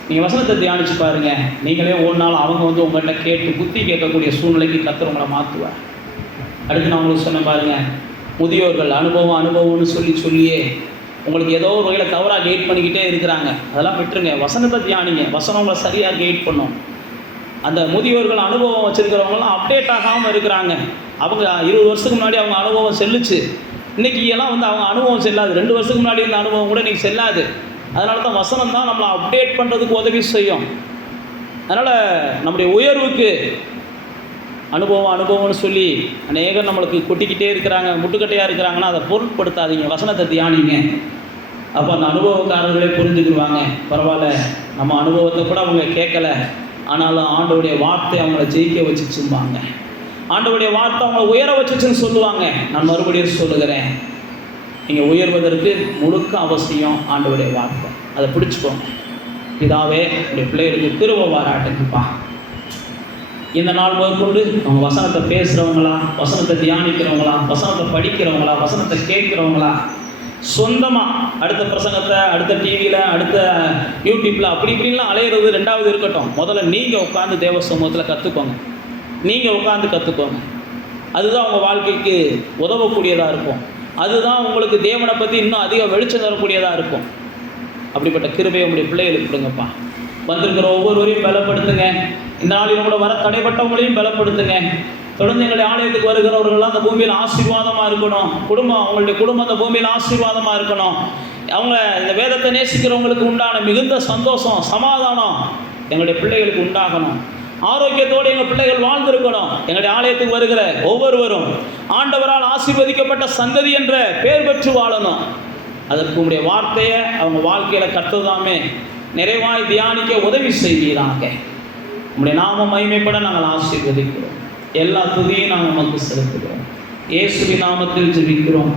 நீங்கள் வசனத்தை தியானித்து பாருங்கள், நீங்களே ஓடினாலும் அவங்க வந்து உங்கள்கிட்ட கேட்டு புத்தி கேட்கக்கூடிய சூழ்நிலைக்கு கர்த்தர் உங்களை மாற்றுவார். அடுத்து நான் உங்களுக்கு சொன்ன பாருங்கள், முதியோர்கள் அனுபவம்னு சொல்லியே உங்களுக்கு ஏதோ ஒரு வகையில் தவறாக கைட் பண்ணிக்கிட்டே இருக்கிறாங்க. அதெல்லாம் விட்டுருங்க, வசனத்தை தியானிங்க. வசனம் உங்களை சரியாக கைட் பண்ணும். அந்த முதியோர்கள் அனுபவம் வச்சுருக்கிறவங்களாம் அப்டேட் ஆகாமல் இருக்கிறாங்க. அவங்க 20 வருஷத்துக்கு முன்னாடி அவங்க அனுபவம் செல்லுச்சு, இன்றைக்கி எல்லாம் வந்து அவங்க அனுபவம் செல்லாது. 2 வருஷத்துக்கு முன்னாடி இருந்த அனுபவம் கூட இன்றைக்கி செல்லாது. அதனால தான் வசனம் தான் நம்மளை அப்டேட் பண்ணுறதுக்கு உதவி செய்யும். அதனால் நம்முடைய உயர்வுக்கு அனுபவம்னு சொல்லி அநேகர் நம்மளுக்கு கொட்டிக்கிட்டே இருக்கிறாங்க, முட்டுக்கட்டையாக இருக்கிறாங்கன்னா அதை பொருட்படுத்தாதீங்க, வசனத்தை தியானிங்க. அப்போ அந்த அனுபவக்காரர்களே புரிஞ்சுக்கிடுவாங்க, பரவாயில்ல நம்ம அனுபவத்தை கூட அவங்க கேட்கலை, ஆனாலும் ஆண்டவருடைய வார்த்தை அவங்கள ஜெயிக்க வச்சுச்சும்பாங்க, ஆண்டவருடைய வார்த்தை அவங்கள உயர வச்சுச்சுன்னு சொல்லுவாங்க. நான் மறுபடியும் சொல்லுகிறேன், நீங்கள் உயர்வதற்கு முழுக்க அவசியம் ஆண்டவருடைய வார்த்தை. அதை பிடிச்சிக்கோங்க. பிதாவே, உடைய பிள்ளைகளுக்கு கிருபை பாராட்டுங்கப்பா. இந்த நாள் முதற்கொண்டு அவங்க வசனத்தை பேசுகிறவங்களா, வசனத்தை தியானிக்கிறவங்களா, வசனத்தை படிக்கிறவங்களா, வசனத்தை கேட்குறவங்களா, சொந்தமாக அடுத்த பிரசங்கத்தை அடுத்த டிவியில் அடுத்த யூடியூப்பில் அப்படி இப்படின்லாம் அலையிறது ரெண்டாவது இருக்கட்டும். முதல்ல நீங்கள் உட்காந்து தேவ சமூகத்தில் கற்றுக்கோங்க. நீங்கள் உட்காந்து கற்றுக்கோங்க. அதுதான் உங்கள் வாழ்க்கைக்கு உதவக்கூடியதாக இருக்கும். அதுதான் உங்களுக்கு தேவனை பற்றி இன்னும் அதிக வெளிச்சம் தரக்கூடியதாக இருக்கும். அப்படிப்பட்ட கிருபையை உங்களுடைய பிள்ளைகளுக்கு கொடுங்கப்பா. வந்திருக்கிற ஒவ்வொருவரையும் பலப்படுத்துங்க. இந்த நாளிலும் கூட வர தடைப்பட்டவங்களையும் பலப்படுத்துங்க. தொடர்ந்து எங்களுடைய ஆலயத்துக்கு வருகிறவர்கள்லாம் அந்த பூமியில் ஆசீர்வாதமாக இருக்கணும். அவங்களுடைய குடும்பம் அந்த பூமியில் ஆசீர்வாதமாக இருக்கணும். அவங்க இந்த வேதத்தை நேசிக்கிறவங்களுக்கு உண்டான மிகுந்த சந்தோஷம், சமாதானம் எங்களுடைய பிள்ளைகளுக்கு உண்டாகணும். ஆரோக்கியத்தோடு எங்கள் பிள்ளைகள் வாழ்ந்திருக்கணும். எங்களுடைய ஆலயத்துக்கு வருகிற ஒவ்வொருவரும் ஆண்டவரால் ஆசீர்வதிக்கப்பட்ட சந்ததி என்ற பெயர் பெற்று வாழணும். அதற்கு உங்களுடைய வார்த்தையை அவங்க வாழ்க்கையில் கற்றுதாமே நிறைவாய் தியானிக்க உதவி செய்வீராக. உங்களுடைய நாமம் மகிமைப்பட நாங்கள் ஆசீர்வதிக்கிறோம். எல்லா துதியும் நாங்கள் நமக்கு செலுத்துகிறோம். இயேசுவின் நாமத்தில் ஜெபிக்கிறோம்.